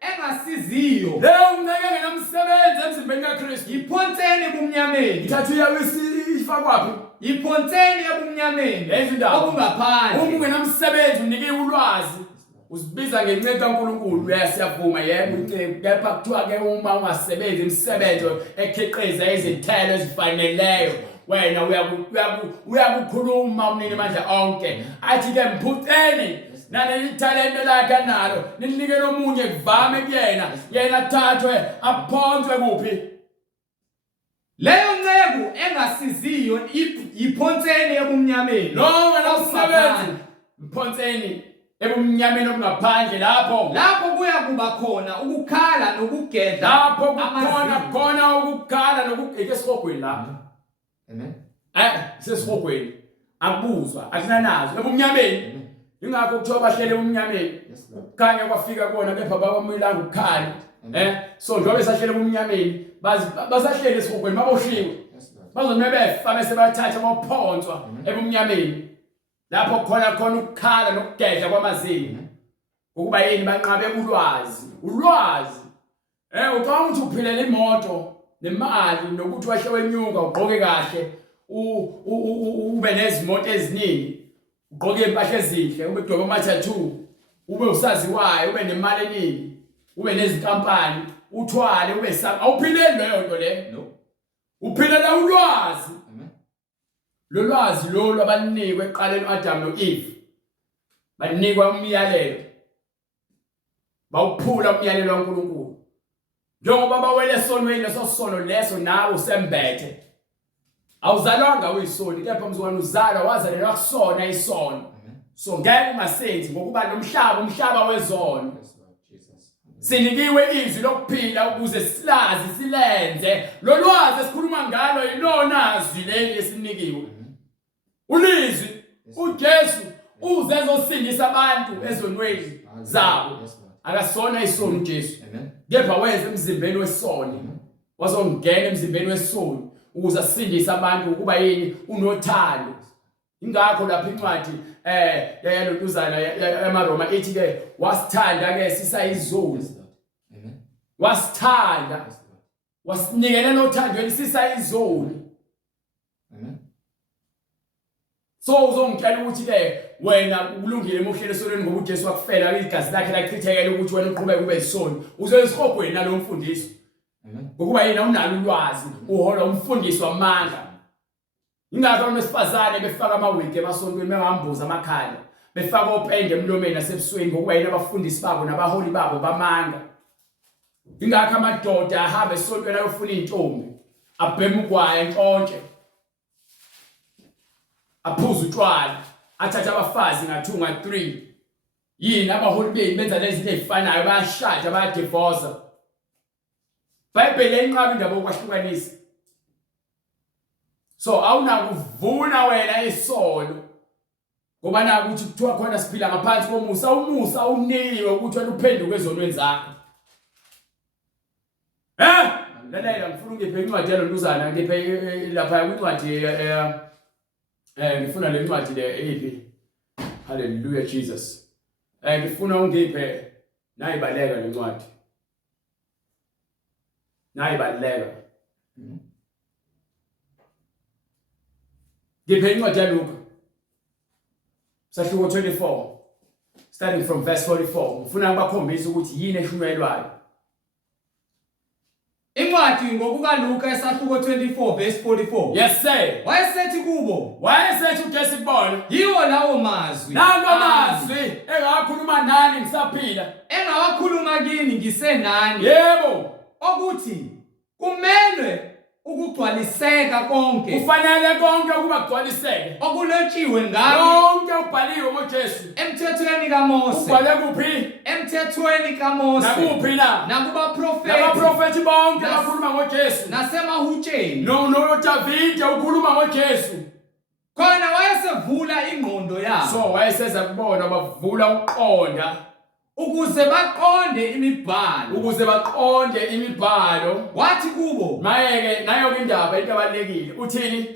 engasiziyo. Leyo ncebo engenamsebenzi emzimbeni kaKristu. Iphonseni kumnyameni. Thatha uyawisi ifakwaphi iphonseni ebumnyameni ezindaba obungaphandle. uma ungenamsebenzi unikiwe ulwazi usibiza ngencebo kaNkulunkulu uyasiyavuma yebo incebo kepha kuthiwa ke uma ungasebenzi imisebenzi ekhiqiza izithelo ezifaneleyo wena uyakukhuluma umnini manje onke athi ke mphutheni naleli talente lakhe nalo ninikele omunye kuvame kuyena yena thathwe aphonswe kuphi Leyo ncebo engasiziyo iphonseni ebumnyameni. noma nomsebenzi mphonseni ebumnyameni obungaphandle lapho kuya kuba khona ukukhala nokugedla. lapho khona ukukhala esihogweni lapho Amen. sesihogweni akubuzwa akunanazo ebumnyameni ingakho kuthiwa bahlele ebumnyameni Yes, Lord. kukhanya kwafika kona kepha babamilanga ukukhanya so njengoba besahlele ebumnyameni basahlele esihogweni baboshiwe Yes, Lord. bazomele befa bese bathatha baphonswa ebumnyameni lapho khona ukukhala nokugedla kwamazinyo ukuba yini banqabe ulwazi ucabanga ukuthi uphilela imoto nemali nokuthi wahle wenyuka ugqoke kahle ube nezimoto eziningi ugqoke impahla ezinhle ube gqoke ama-tattoo ube usaziwayo ube nemali eningi ube nezinkampani uthwale ube awuphileli leyo nto le No. uphilela ulwazi Amen. lolwazi lolu abanikwe eqaleni uAdam noEve banikwa umyalelo bawuphula umyalelo kaNkulunkulu njengoba bawele esonweni lesosono leso nawe usembethe awuzalwanga uyisoni kepha mzukwana uzalwa wazalelwa kusona isono so ngeke ungasenzi ngokuba umhlaba wezono Yes, Lord Jesus. sinikiwe izwi lokuphila ukuze silazi silenze lolwazi esikhuluma ngalo yilona zwi leli esinikiwe ulizwi uJesu uze ezosindisa abantu ezonweni zabo Yes, Lord. akasona isono uJesu Amen. kepha weza emzimbeni wesoni wazongena emzimbeni wesoni ukuze asindise abantu ukuba yini unothando ingakho lapha incwadi yalontuzana yamaroma ethi ke wasithanda ke sisayizoni Yes, Lord. Amen. wasithanda Yes, Lord. wasinikela nothandweni sisayizoni Amen. so uzongitshela ukuthi ke wena ukulungile emohlelo esonweni ngoba uJesu wakufela igazi lakhe lachithekela ukuthi wena uqhubeke ube isoni uzoyisihogweni nalo mfundiso Amen. ngokuba yena unalo ulwazi uhola umfundisi wamandla ingakho abantu besifazane befaka amawigi emasontweni bengambuza amakhala befaka opende emlomeni nasebusweni ngokuba yena abafundisi babo nabaholi babo bamanga ingakho amadoda ahamba esontweni ayofuna intombi abhema ugwayi entshontshe aphuza utshwala athatha abafazi nga 2 nga 3 yini abaholi beni benza lezi zinto ezifanayo bayashada bayadivorce Bible enqaba indaba yokwahlukanisa so awunakuvuna wena isono ngoba naku ukuthi kuthiwa khona siphila ngaphansi komusa umusa uniwe ukuthi wena uphenduke ezonweni zakho lalela ngifuna ungiphe incwadi yalontuzana ngiphe lapha kwincwadi ngifuna le ncwadi le ephi hallelujah Jesus ngifuna ungiphe nayibaleka le ncwadi nayibaleka ngiphe incwadi yaLuka sahluko 24 starting from verse 44 ngifuna ngibakhombise ukuthi yini eshunyelwayo Incwadi ngokukaLuka esahluko 24 verse 44. yes sir Wayesethi kubo, wayesethi uJesu kubona yiwo lawo mazwi. nanto amazwi engakhuluma nani ngisaphila Engawakhuluma kini ngisenani. yebo Okuthi kumele ukugcwaliseka konke kufanele konke ukuba kugcwaliseke okulotshiwe ngami konke ubhaliwe ngoJesu emthethweni kaMose. ubhale kuphi Emthethweni kaMose. nakuphi na Nakubaprofeti. abaprofeti bonke bakhuluma ngoJesu Nasemahutsheni. no Davide ukhuluma ngoJesu Khona wayesevula ingqondo yabo. so wayeseza kubona bavula uqonda Ukuze baqonde imibhalo. ukuze baqonde imibhalo Wathi kubo, mayeke nayo indaba into abalekile uthini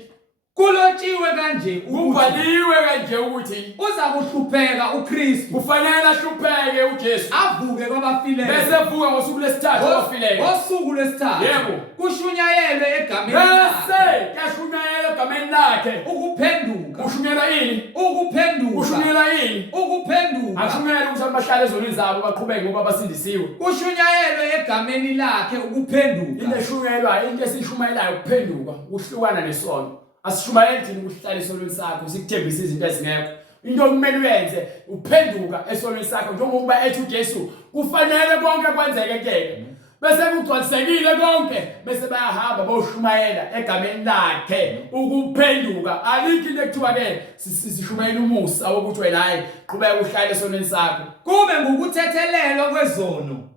kulotshiwe kanje ukuthi kubhaliwe kanje ukuthi uza kuhlupheka uKristu kufanele ahlupheke uJesu avuke kwabafileyo bese evuka ngosuku lwesithathu kwabafileyo ngosuku lwesithathu yebo kushunyayelwe egameni bese yashunyayelwa egameni lakhe ukuphenduka ushunyelwa yini ukuphenduka ushunyelwa yini ukuphenduka ashunyelwa ukuthi bahlale ezonweni zabo baqhubeke ngoba basindisiwe kushunyayelwe egameni lakhe ukuphenduka into eshunyelwayo into esishumayelayo ukuphenduka ukuhlukana nesono asishumayeli thina ukuhlala esonweni sakho sikuthembisa izinto ezingekho into okumele uyenze uphenduka esonweni sakho njengoba ethi uJesu kufanele konke kwenzeke kuyena bese kugcwalisekile konke bese bayahamba bayoshumayela egameni lakhe ukuphenduka alikho into ekuthiwa ke sishumayela umusa wokuthi wena hayi qhubeka uhlale esonweni sakho kube ngukuthethelelwa kwezono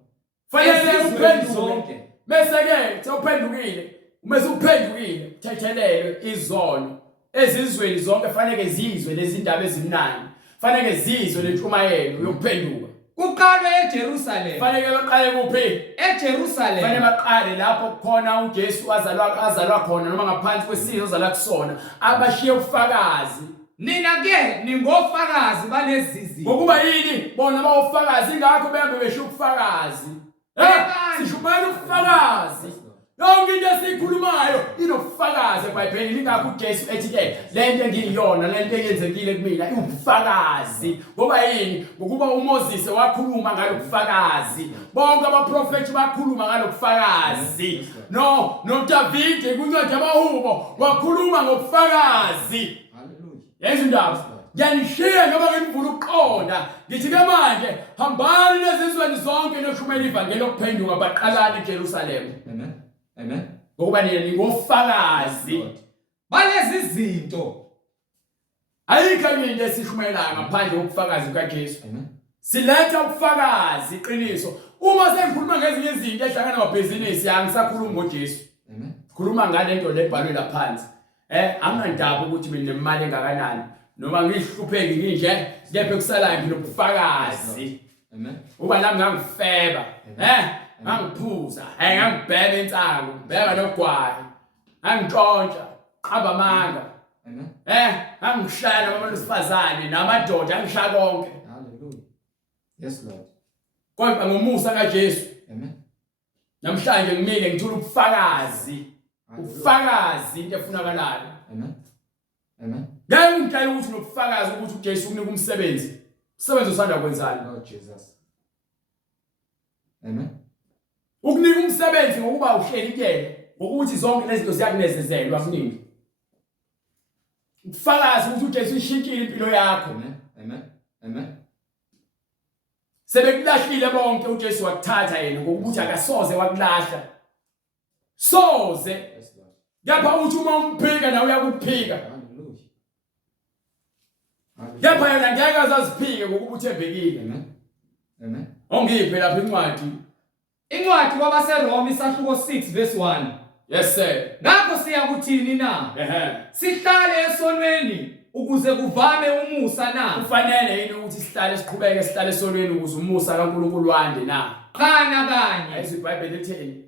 fanele uphenduke bese ke sewuphendukile umase uphendukile uthethelelwe izono ezizweni zonke fanele zizwe lezi ndaba ezimnandi fanele zizwe lentshumayelo yokuphenduka kuqalwe eJerusalem fanele baqale kuphi eJerusalem fanele baqale lapho khona uJesu azalwa khona noma ngaphansi kwesizwe ozalwa kusona abashiye ubufakazi nina ke ningofakazi balezi zinto ngokuba yini bona bawufakazi ingakho behambe beshiya ubufakazi sishumayela ubufakazi yonke into esikhulumayo inobufakazi eBhayibhelini ingakho uJesu ethi ke lento engiyiyona lento eyenzekile kumina ubufakazi ngoba yini ngokuba uMoses wakhuluma ngalobufakazi bonke abaprofeti bakhuluma ngalobufakazi noDavid kuncwadi yabahubo wakhuluma ngobufakazi Hallelujah. yenza indaba yanishiya ngoba ngimvula ukuqonda ngithi ke manje hambani lezizweni zonke noshumayela ivangeli lokuphenduka baqalana eJerusalem Amen. Amen. ngoba nina ningofakazi balezi zinto ayikho into esishumayelayo ngaphandle kokufakazi kukaJesu Amen. siletha ubufakazi iqiniso uma sengikhuluma ngezinye izinto ehlangana namabhizinisi angisakhulumi ngoJesu Amen. khuluma ngale nto lebhalwe laphansi angandaba ukuthi mina nemali engakanani noma ngihlupheki nginje kepha kusalayo nginobufakazi Amen. uba nami ngangifeba ngangiphuza ngangibheka insango ngibheka nogwayi ngangitshontsha qhaba amanga Amen. ngangishaya nabantu besifazane namadoda ngishaya konke Hallelujah. Yes, Lord. kodwa ngomusa kaJesu Amen. namhlanje ngimile ngithola ubufakazi ubufakazi into efunakalayo Amen. Amen. ngeke ngitshela ukuthi nobufakazi ukuthi uJesu unika umsebenzi usanda kwenzani Lord Jesus. Amen. ukunika umsebenzi ngokuba uhleli kuyena ngokuthi zonke lezi zinto ziyakunezezelwa kuningi ubufakazi ukuthi uJesu ishintshile impilo yakho Amen. Amen. Amen. sebekulahlile bonke uJesu wakuthatha yena ngokuthi akasoze wakulahla soze Yes, Lord. yapha uthi uma umphika nawe uyakuphika Hallelujah. Hallelujah. yapha yena ngeke azaziphike ngokuba uthembekile Amen. Amen. ongiphe lapha incwadi incwadi kwabaseRoma isahluko 6 verse 1 yes sir ngakho siyakuthini na sihlale esonweni ukuze kuvame umusa na kufanele yini ukuthi sihlale esonweni ukuze umusa kaNkulunkulu wande na qana kanye ayizwe iBhayibheli lithini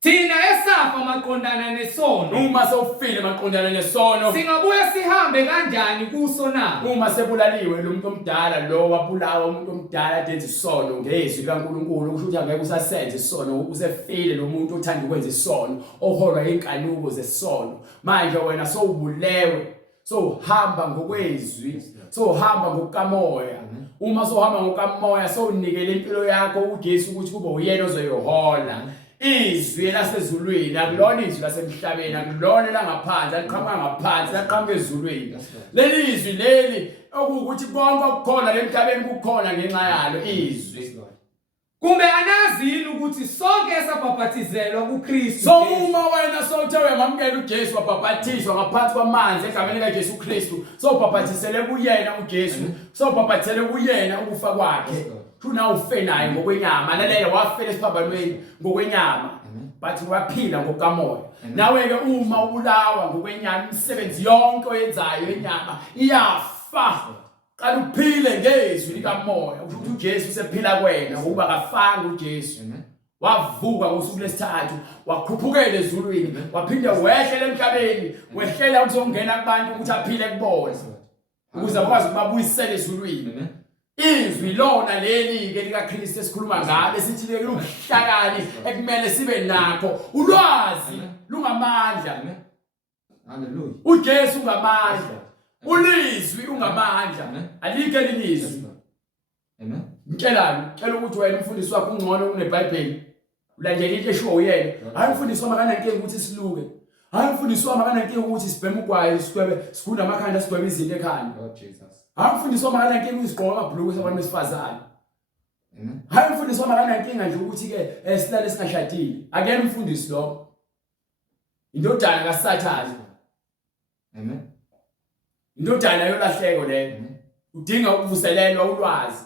thina esafa maqondana nesono uma sewufile maqondana nesono singabuye sihambe kanjani kuso na uma sebulaliwe lo muntu omdala lo wabulawa umuntu omdala adenza isono ngezwi likaNkulunkulu kusho ukuthi angeke usasenze isono usefile lo muntu othanda ukwenza isono oholwa inkanuko zesono manje wena sowubulewe sohamba ngokwezwi sohamba ngokukamoya uma sohamba ngokukamoya sowunikele impilo yakho uJesu ukuthi kube uyena ozoyihola izwi lasezulwini akulona izwi lasemhlabeni akulona langaphansi aliqhamuka ngaphansi laqhamuka ezulwini leli izwi leli okuthi konke okukhona lemhlabeni kukhona ngenxa yalo izwi kumbe anazini ukuthi sonke esabhaphathizelwa kuKristu so uma wena sowuthe uyamamukela uJesu wabhaphathizwa ngaphansi kwamanzi egameni likaJesu Kristu sowubhaphathisele kuyena uJesu sowubhaphathisele kuyena ukufa kwakhe thuna ufe naye ngokwenyama lalela wafela esiphambanweni ngokwenyama but waphila ngokamoya nawe ke uma ubulawa ngokwenyama imisebenzi yonke oyenzayo enyama iyafa qala uphile ngezwi likamoya ukuthi uJesu usephila kwena ngokuba kafanga uJesu wavuka ngosuku lesithathu wakhuphukela ezulwini waphinda wehlela emhlabeni wehlela ukuzongena kubantu ukuthi aphile kubona ukuze bakwazi ukubabuyisela ezulwini. Izwi lona leli ke likaKristu esikhuluma ngalo sithi ke ubuhlakani ekumele sibe nakho ulwazi lungamandla. Hallelujah. uJesu ungamandla ulizwi ungamandla alike lelizwi. Amen. Ngicela ukuthi wena umfundisi wakho ungcono kuneBhayibheli ulandela into eshiwo uyena. Hayi umfundisi wami akanankinga ukuthi siluke. Hayi umfundisi wami akanankinga ukuthi sibheme ugwayi sikwebe sikhunda amakhanda sigwebe izinto ekhanda. Lord Jesus. Hayi umfundisi wami akanankinga ukuthi sigqoke amabhuluku sabantu besifazane. Amen. Hayi umfundisi wami akanankinga nje ukuthi ke silale singashadile. Akena umfundisi lo. Indodana kaSathane. Amen. Indodana yolahleko le. Udinga ukuvuselelwa ulwazi.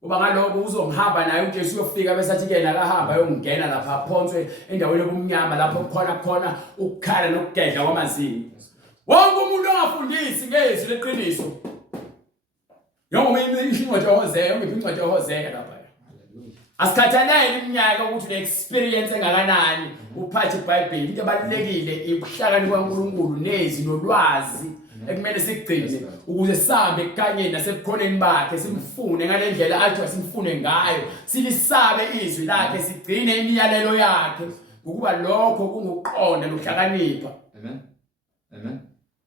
Kuba ngaloko uzongihamba naye uJesu uyofika bese athi ke nakahamba ayongena lapha aphonswe endaweni ebumnyama lapho khona ukukhala nokugedla kwamazinyo. Wonke umuntu ongafundisi ngezwi leqiniso. Yonke incwadi yaHosea, yonke incwadi yaHosea lapha. Asikhathalele iminyaka ukuthi une-experience engakanani uphathe iBhayibheli. Into ebalulekile ukuhlakani kwaNkulunkulu nezwi nolwazi ekumele sigcine ukuze sihambe kanye nasebukhoneni bakhe simfune ngalendlela athi simfune ngayo silisabe izwi lakhe sigcine imiyalelo yakhe ukuba lokho kunguqonda nokuhlakanipha. Amen. Amen.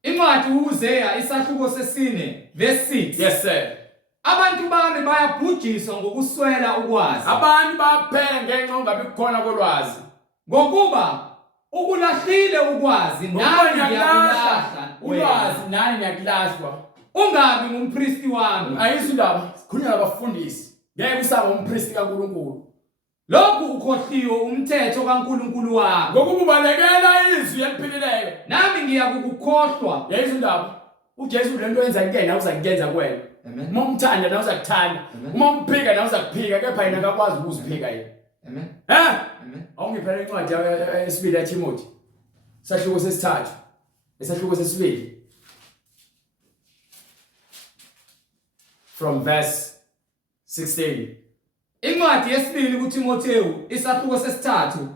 Incwadi uHosea isahluko sesine verse 6. Yes sir. Abantu bami bayabhujiswa ngokuswela ukwazi. Abantu baphela ngenxa ungabi kukhona kolwazi. Ngokuba ukulahlile ukwazi nami ngiyakulahla ulwazi nani ngiyakulahlwa. Ungabi ngumpristi wami. Ayizindaba sikhulunywa nabafundisi. Ngeke usaba umpristi kaNkulunkulu. Lokhu ukhohliwe umthetho kaNkulunkulu wakho. Ngokuba ubalekela izwi eliphilileyo. Nami ngiyakukukhohlwa. Yayizindaba uJesu lento yenza kuyena uzakuyenza kuwena. Amen. Uma umthanda nawe uzakuthanda. Uma umphika nawe uzakuphika kepha yena akakwazi ukuziphika yena. Amen. Amen. Awungiphela incwadi yesibili yaThimothi. Sahluko sesithathu. Esahluko sesibili. From verse 16. Incwadi yesibili kuTimotheyu isahluko sesithathu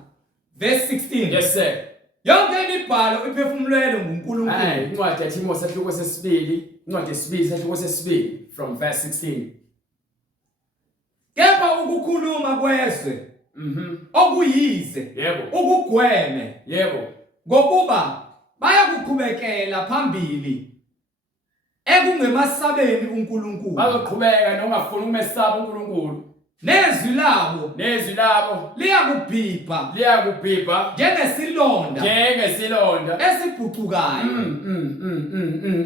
verse 16. Yes sir. Yonke imibhalo iphefumulelwe nguNkulunkulu. Incwadi yaThimothi sahluko sesibili, incwadi yesibili sahluko sesibili from verse 16. Kepha ukukhuluma kweswe okuyize Yebo. ukugweme Yebo. ngokuba bayakuqhubekela phambili ekungemasabeni uNkulunkulu. Bazoqhubeka nongafuni ukumesaba uNkulunkulu. Nezwi labo liyakubhibha njengesilonda esibhucukayo.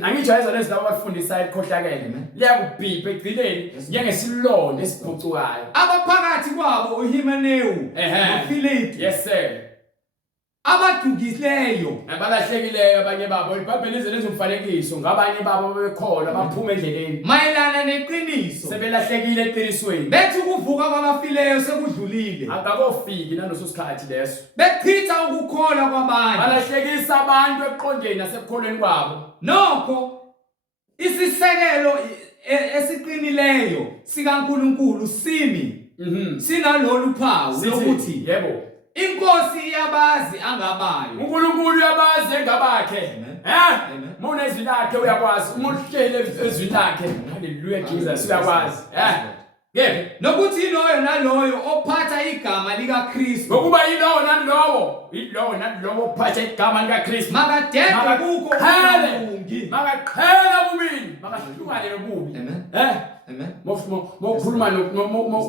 Angijwayeza lezi labo abafundisayo ekhohlakele. Liyakubhibha egcileni njengesilonda esibhucukayo. Abaphakathi kwabo uHimenewu noFilipi. Yes sir. Abadukileyo abalahlekileyo abanye babo iBhayibheli izenze umfanekiso ngabanye babo bebekhola baphuma endleleni mayelana neqiniso sebelahlekile eqinisweni bethi ukuvuka kwabafileyo sekudlulile akakofiki nanoso sikhathi leso bechitha ukukholwa kwabanye balahlekisa abantu eqondeni nasekukholweni kwabo nokho isisekelo esiqinileyo sikaNkulunkulu sinalolu phawu lokuthi yebo Inkosi iyabazi angabayo. uNkulunkulu uyabazi engabakhe. Munezwi lakhe uyakwazi. Umuhlele ezwi lakhe. Hallelujah Jesus uyakwazi. Yebo. Nokuthi loyo naloyo ophatha igama likaKristu. Ngokuba yilowo nalowo ophatha igama likaKristu. Makadedwe kuko ukungi. Makaqhela bubini. Makahlukane nobubi. Amen. Amen. Mokhuluma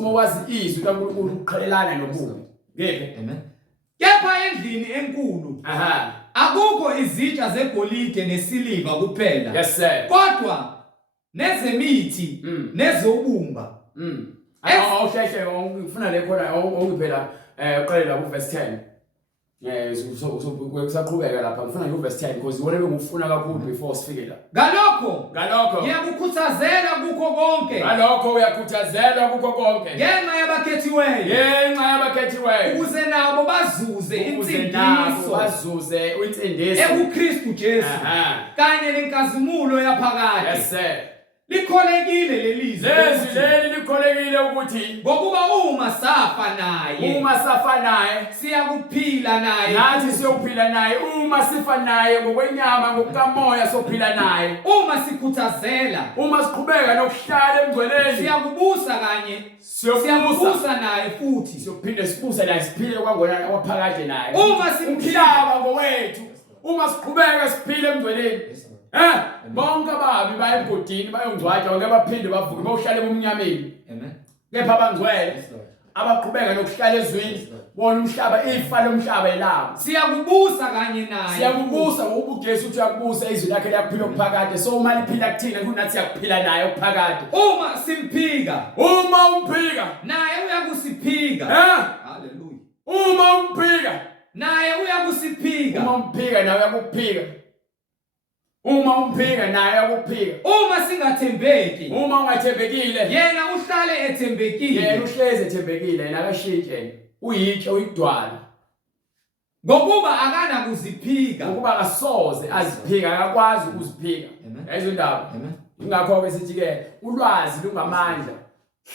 nowazi izwi kaNkulunkulu uqhelelana nobubi. Ngeke. Amen. Kepha endlini enkulu akukho izitsha zegolide nesiliva kuphela. Yes sir. Kodwa nezemithi nezobumba. Awuhlehla ngifuna le khona ongiphela uqalela ku verse 10. Kusaqhubeka lapha ngifuna nje verse 10 because wona bengufuna kakhulu before sifike la. Ngalokho ngiyakukhuthazela kukho konke. Ngalokho uyakhuthazelwa kukho konke. Ngenxa yabakhethiweyo. Ukuze nabo bazuze insindiso. EkuKristu Jesu. Kanye nenkazimulo yaphakade. Yes sir. likholekile lelizwi leli likholekile ukuthi ngokuba uma safa naye uma safa naye siyakuphila naye nathi siyophila naye, uma sifa naye ngokwenyama ngokukamoya sophila naye, uma sikhuthazela uma siqhubeka nokuhlala emgcweleni siyakubusa kanye siyakubusa naye futhi siyophinde sibusa naye siphile kwangona waphakade naye, uma simphila umhlaba ngowethu, uma siqhubeka siphile emgcweleni. Bonke ababi baya emgodini bayongcwatshwa ngeke baphinde bavuke bayohlala ebumnyameni. Amen. Kepha abangcwele Yes, Lord. abaqhubeka nokuhlala ezwini bona umhlaba ifa lomhlaba elabo. siyakubusa kanye naye Siyakubusa ngoba uJesu uthi uyakubusa izwi lakhe liyaphila okuphakade, so uma liphila kuthina kunathi siyakuphila naye okuphakade. uma simphika Uma umphika naye uyakusiphika Hallelujah. uma umphika naye uyakusiphika uma umphika naye uyakuphika. Uma umphika naye uyakuphika. uma singathembeki Uma ungathembekile yena uhlale yena ethembekile uhlezi ethembekile, yena akashintshene, uyitshe uyidwala ngokuba akana kuziphika ngokuba akasoze aziphika, akakwazi ukuziphika. Amen. Yayizwe indaba. Amen. Ingakho ke sithi ke ulwazi lungamandla,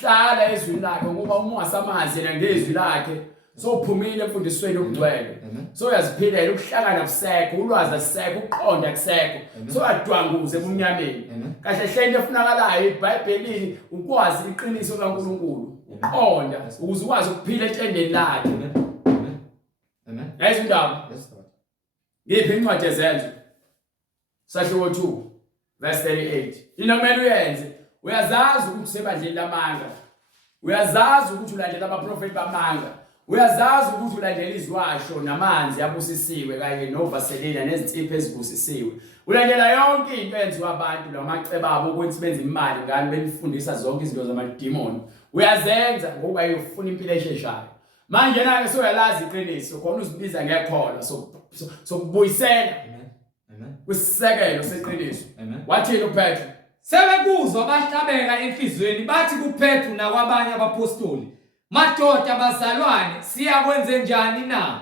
hlala ezwini lakhe ngoba uma ungasamazi yena ngezwi lakhe sophumile emfundisweni okugcwele, Amen. so uyaziphilela ukuhlangana kusekho, ulwazi asisekho, ukuqonda kusekho, so uyadwanguza ebumnyameni. Amen. Kahle hle into efunakalayo eBhayibhelini ukwazi iqiniso likaNkulunkulu, uqonda ukuze ukwazi ukuphila entendeni lakhe. Amen. Amen. Amen. Yayizwe indaba. Yes, Lord. Ngiphi incwadi yezenzo sahluko 2 verse 38. Inomela uyenze, uyazazi ukuthi sebandleni lamanga, uyazazi ukuthi ulandela abaprofeti bamanga, uyazazi ukuthi ulandela izwasho namanzi abusisiwe kanye novaselina nezinsipho ezibusisiwe, ulandela yonke into eyenziwa abantu lamaceba abo ukuthi benze imali ngani benifundisa zonke izinto zamadimoni, uyazenza ngoba uyofuna impilo esheshayo. Manje nawe soyalazi iqiniso khona uzibiza ngekhola sokubuyisela Amen. Amen. kwisisekelo seqiniso. Amen. Wathini uPetro? sebekuzwa bahlabeka enhlizweni bathi kuPetru nakwabanye abapostoli madoda bazalwane siyakwenze njani na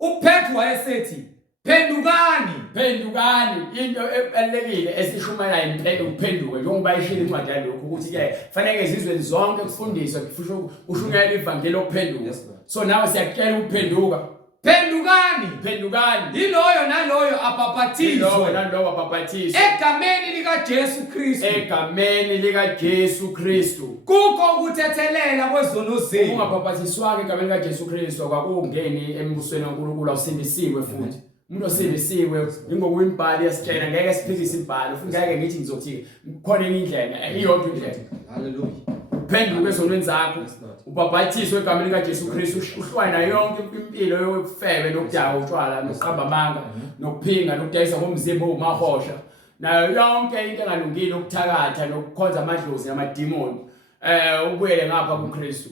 uPetru wayesethi phendukani Phendukani, into ebalekile esishumela impela uphenduke njengoba ishilo incwadi yalokho ukuthi ke fanele izizwe zonke kufundiswe kushunyayela ivangeli lokuphenduka. Yes, Lord. So nawe siyakutshela ukuphenduka. phendukani yiloyo naloyo abhaphathizwe Nalowo abhaphathiswe egameni likaJesu Kristu egameni likaJesu Kristu. kukho ukuthethelela kwezono zenu Ungabhaphathiswanga egameni likaJesu Kristu akungeni embusweni kaNkulunkulu, awusindisiwe futhi. Umuntu osindisiwe ingokuyimbhali yasitshela ngeke siphikise imbhalo futhi ngeke ngithi ngizothi khona enye indlela, iyodwa indlela. Hallelujah. Uphenduke ezonweni zakho, Yes, Lord. ubhaphathiswe egameni likaJesu Kristu, uhlwana yonke impilo yokufebe nokudaka utshwala nokuqamba amanga nokuphinga nokudayisa ngomzimba owumahosha nayo yonke into engalungile, ukuthakatha nokukhonza amadlozi namadimoni, ubuyele ngapha kuKristu.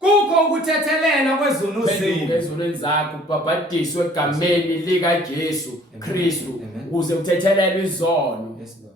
kukho ukuthethelela kwezono zenu Ezonweni zakho ubhaphatiswe egameni likaJesu Kristu Amen. ukuze uthethelele izono, Yes, Lord.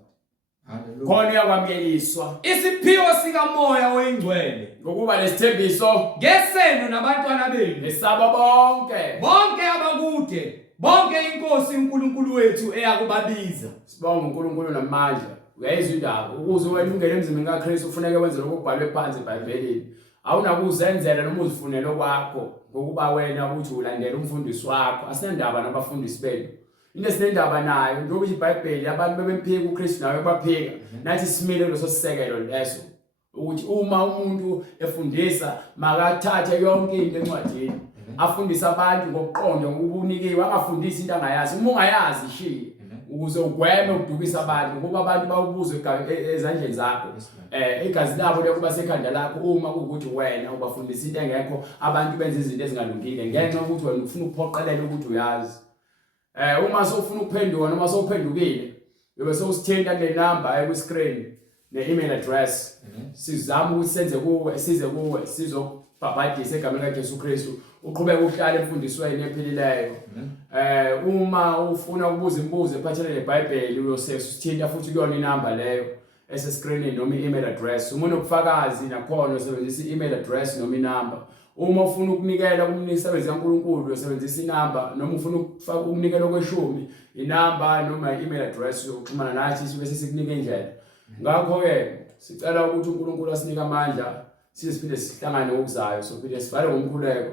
Hallelujah. khona uyakwamukeliswa isiphiwo sikamoya oyingcwele ngokuba lesithembiso ngesenu nabantwana benu esaba bonke abakude bonke inkosi uNkulunkulu wethu eyakubabiza. sibonga uNkulunkulu namandla. Uyayizwa indaba ukuze wena ungene emzimeni kaKristu kufanele wenze lokho okubhalwe phansi eBhayibhelini. Awunakuzenzela noma uzifunele okwakho ngokuba wena uthi ulandela umfundisi wakho. Asinandaba nabafundisi benu. Into esinendaba nayo njengoba iBhayibheli abantu bebemphika uKristu nawe baphika, nathi simile leso sisekelo leso ukuthi uma umuntu efundisa makathathe yonke into encwadini afundisa abantu ngokuqonda ngokubunikiwe, angafundisi into angayazi. Uma ungayazi ishiye ukuze ugweme ukudukisa abantu ngoba abantu bawubuze ezandleni zakho, igazi labo lokuba sekhanda lakho uma ukuthi wena ubafundisa into engekho, abantu benza izinto ezingalungile ngenxa ukuthi wena ufuna ukuphoqelela ukuthi uyazi. Uma sofuna ukuphenduka noma sowuphendukile bese usithinta le number ku screen ne-email address. Sizama ukuthi size kuwe sizobhabhadisa egameni likaJesu Kristu uqhubeka uhlale emfundisweni ephilileyo. Uma ufuna ukubuza imibuzo ephathelene neBhayibheli uyosithinta futhi kuyona inamba leyo esescreenini noma i-email address. Uma unobufakazi nakhona usebenzisa i-email address noma inamba. Uma ufuna ukunikela kumsebenzi kaNkulunkulu uyosebenzisa inamba, noma ufuna ukufaka ukunikela kweshumi inamba noma i-email address yokuxhumana nathi bese sikunike indlela. Ngakho ke sicela ukuthi uNkulunkulu asinike amandla siziphinde sihlangane okuzayo sophinde sivale ngomkhuleko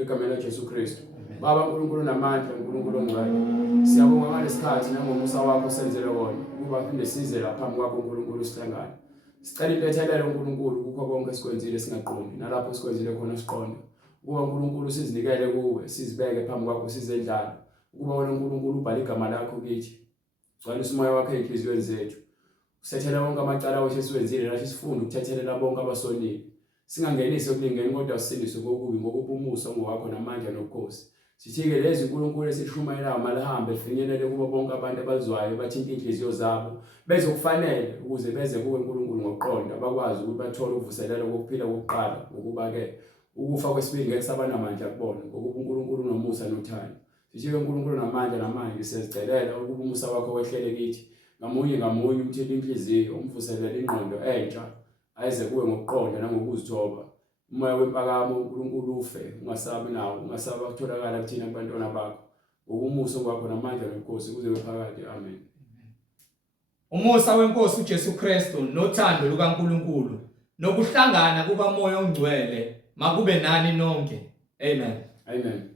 egameni laJesu Kristu. Baba uNkulunkulu namandla uNkulunkulu ongcwele siyabonga ngalesikhathi nangomusa wakho senzele wona ukuba phinde size la phambi kwakho uNkulunkulu sihlangane. Sicela impethelelo uNkulunkulu kukho konke esikwenzile singaqondi nalapho sikwenzile khona siqonde. Ukuba uNkulunkulu sizinikele kuwe sizibeke phambi kwakho sizendlala. Ukuba wena uNkulunkulu ubhale igama lakho kithi. Gcwalisa umoya wakho ezinhliziyweni zethu. Usethela wonke amacala wethu esiwenzile nathi sifunde ukuthethelela bonke abasonile. Singangenisi okulingene kodwa sisindiswe kokubi ngokupumusa ngowakho namandla nobukhosi. Sithike lezi uNkulunkulu esishumayelayo malihambe lifinyelele kubo bonke abantu abazwayo bathinta inhliziyo zabo bezokufanele ukuze beze kuwe uNkulunkulu ngokuqonda bakwazi ukuthi bathole ukuvuselela kokuphila kokuqala ukuba ke ukufa kwesibili ngeke sabana amandla kubona ngokuba uNkulunkulu nomusa nothando. Sithike uNkulunkulu namandla namanje siyazicelela ukuba umusa wakho wehlele kithi ngamunye umthele inhliziyo umvuselele ingqondo entsha ayize kuwe ngokuqonda nangokuzithoba. Umoya wempakamo uNkulunkulu ufe ungasabi nawo ungasaba ukutholakala kuthina abantwana bakho ngokumusa kwakho namandla nobukhosi kuze bephakade. Amen. Umusa wenkosi uJesu Kristu nothando lukaNkulunkulu nokuhlangana kukaMoya oNgcwele makube nani nonke. Amen. Amen.